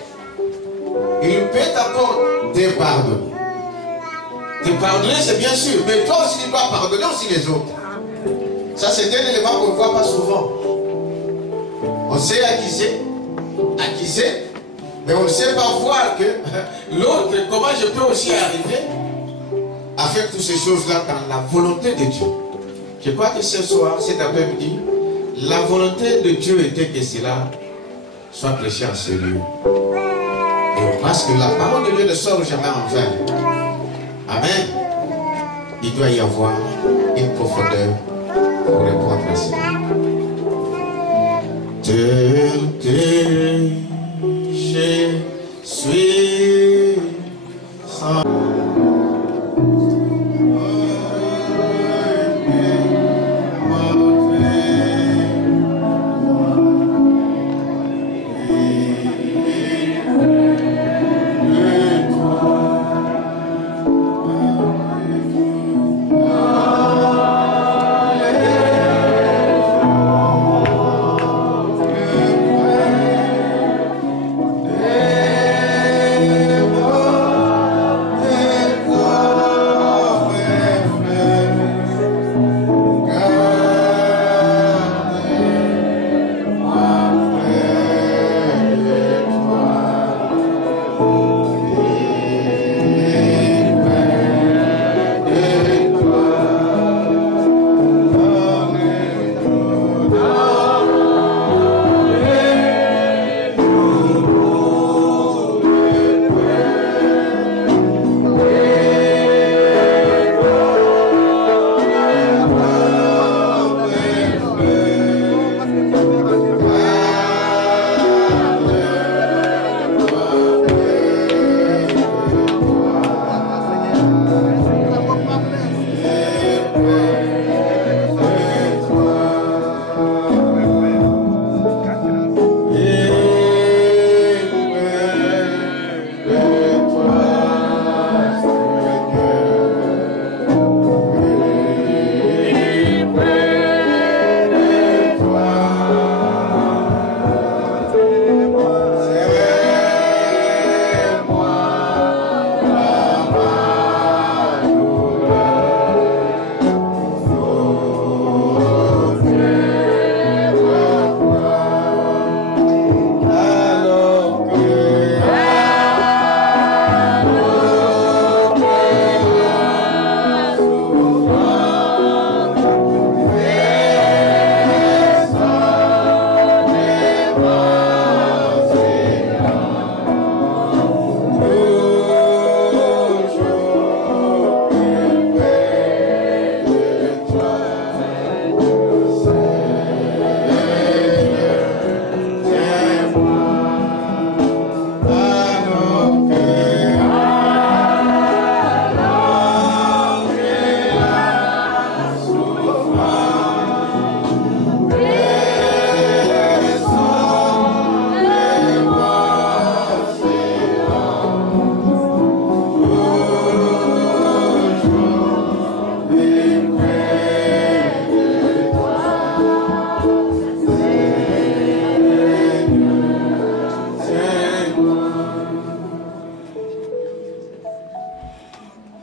Il peut encore te pardonner. Te pardonner, c'est bien sûr, mais toi aussi tu dois pardonner aussi les autres. Ça, c'est un élément qu'on ne voit pas souvent. On sait accuser, mais on ne sait pas voir que l'autre, comment je peux aussi arriver à faire toutes ces choses-là dans la volonté de Dieu. Je crois que ce soir, cet après-midi, la volonté de Dieu était que cela soit prêché en ce lieu. Et parce que la parole de Dieu ne sort jamais en vain. Amen. Il doit y avoir une profondeur pour répondre à ça. Tel que je suis sans...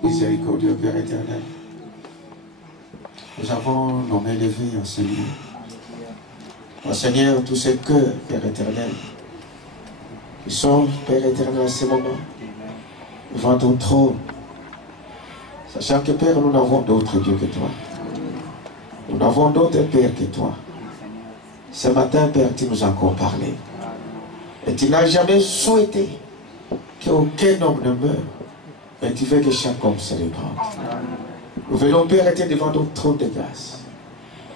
Miséricordieux Père éternel, nous avons nommé les vies en ce lieu. Oh Seigneur, tous ces cœurs, Père éternel, qui sont, Père éternel, à ce moment, devant ton trône, sachant que, Père, nous n'avons d'autre Dieu que toi. Nous n'avons d'autre Père que toi. Ce matin, Père, tu nous as encore parlé. Et tu n'as jamais souhaité qu'aucun homme ne meure. Mais tu veux que chaque homme se répande. Nous venons, Père, être devant ton trône de grâce.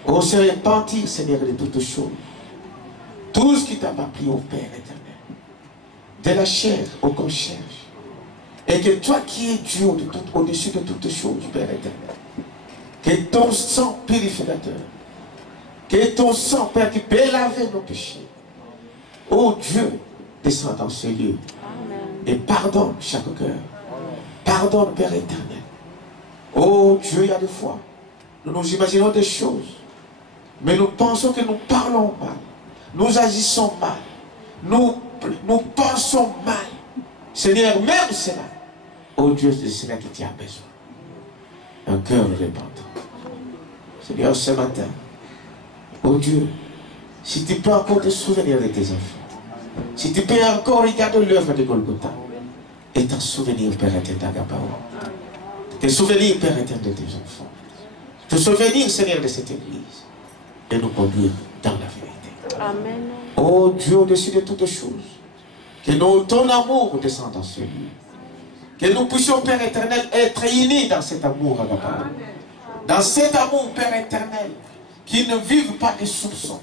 On se repentir, Seigneur, de toutes choses. Tout ce qui t'a appris au Père éternel. De la chair au qu'on cherche. Et que toi qui es Dieu au-dessus de toutes choses, Père éternel. Que ton sang purificateur. Que ton sang, Père, qui peut laver nos péchés. Oh Dieu, descends dans ce lieu. Et pardonne chaque cœur. Pardonne, Père éternel. Oh Dieu, il y a des fois, nous nous imaginons des choses, mais nous pensons que nous parlons mal, nous agissons mal, nous pensons mal. Seigneur, même cela, oh Dieu, c'est cela qui t'a besoin. Un cœur repentant. Seigneur, ce matin, oh Dieu, si tu peux encore te souvenir de tes enfants, si tu peux encore regarder l'œuvre de Golgotha, et t'en souvenir, Père éternel, te souvenir, Père éternel, de tes enfants. Te souvenir, Seigneur, de cette église. Et nous conduire dans la vérité. Amen. Oh Dieu, au-dessus de toutes choses, que ton amour descende dans ce lieu. Que nous puissions, Père éternel, être unis dans cet amour à la parole. Dans cet amour, Père éternel, qui ne vive pas de soupçons,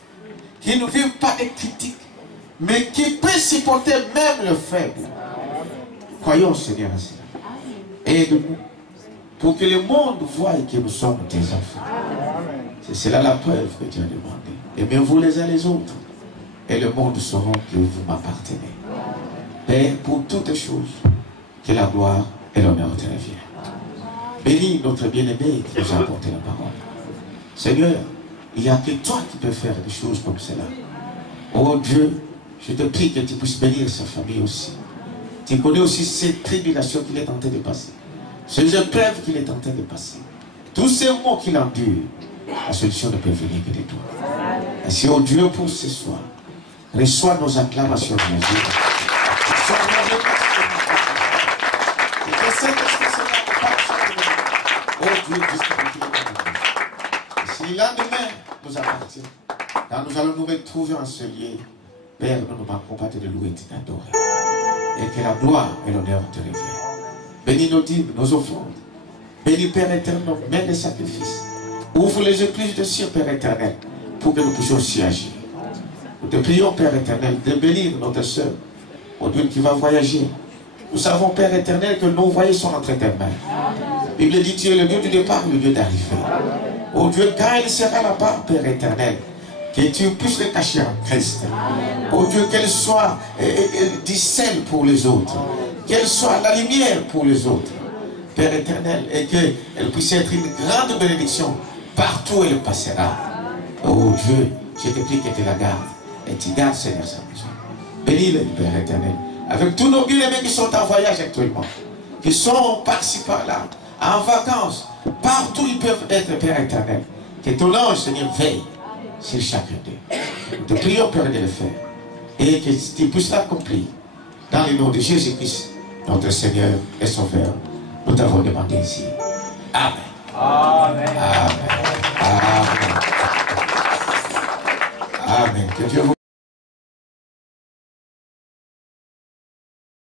qui ne vive pas de critiques, mais qui peut supporter même le faible. Croyons, Seigneur, à cela. Aide-nous pour que le monde voie que nous sommes tes enfants. C'est cela la preuve que tu as demandé. Aimez-vous les uns les autres, et le monde saura que vous m'appartenez. Père, pour toutes choses, que la gloire et l'honneur te reviennent. Bénis notre bien-aimé qui nous a apporté la parole. Seigneur, il n'y a que toi qui peux faire des choses comme cela. Oh Dieu, je te prie que tu puisses bénir sa famille aussi. Tu connais aussi ces tribulations qu'il est en train de passer. Ces épreuves qu'il est en train de passer. Tous ces mots qu'il endure. La solution ne peut venir que de toi. Ainsi, oh Dieu, pour ce soir, reçois nos acclamations de Jésus. Reçois nos remerciements. Et que cet esprit se mette. Oh Dieu, jusqu'à si l'endemain nous appartient, quand nous allons nous retrouver en ce lieu, Père, nous ne manquons pas de louer et de t'adorer. Et que la gloire et l'honneur te reviennent. Bénis nos dîmes, nos offrandes. Bénis, Père éternel, nos mains de sacrifice. Ouvre les écluses de ciel, Père éternel, pour que nous puissions aussi agir. Nous te prions, Père éternel, de bénir notre sœur, au Dieu qui va voyager. Nous savons, Père éternel, que nos voyages sont entre tes mains. La Bible dit, tu es le Dieu du départ, le Dieu d'arrivée. Oh Dieu, quand il sera là-bas, Père éternel, que tu puisses le cacher en Christ. Oh Dieu, qu'elle soit du sel pour les autres. Qu'elle soit la lumière pour les autres. Père éternel, et qu'elle puisse être une grande bénédiction partout où elle passera. Oh Dieu, je te prie que tu la gardes. Et tu gardes, Seigneur, sa maison. Bénis-le, Père éternel. Avec tous nos bien-aimés qui sont en voyage actuellement. Qui sont par-ci, par-là, en vacances. Partout ils peuvent être, Père éternel. Que ton ange, Seigneur, veille sur chacun d'eux. Nous te prions, Père, de le faire. Et que tu puisses l'accomplir. Dans le nom de Jésus-Christ, notre Seigneur et Sauveur. Nous t'avons demandé ici. Amen. Amen. Amen. Amen. Amen. Que Dieu vous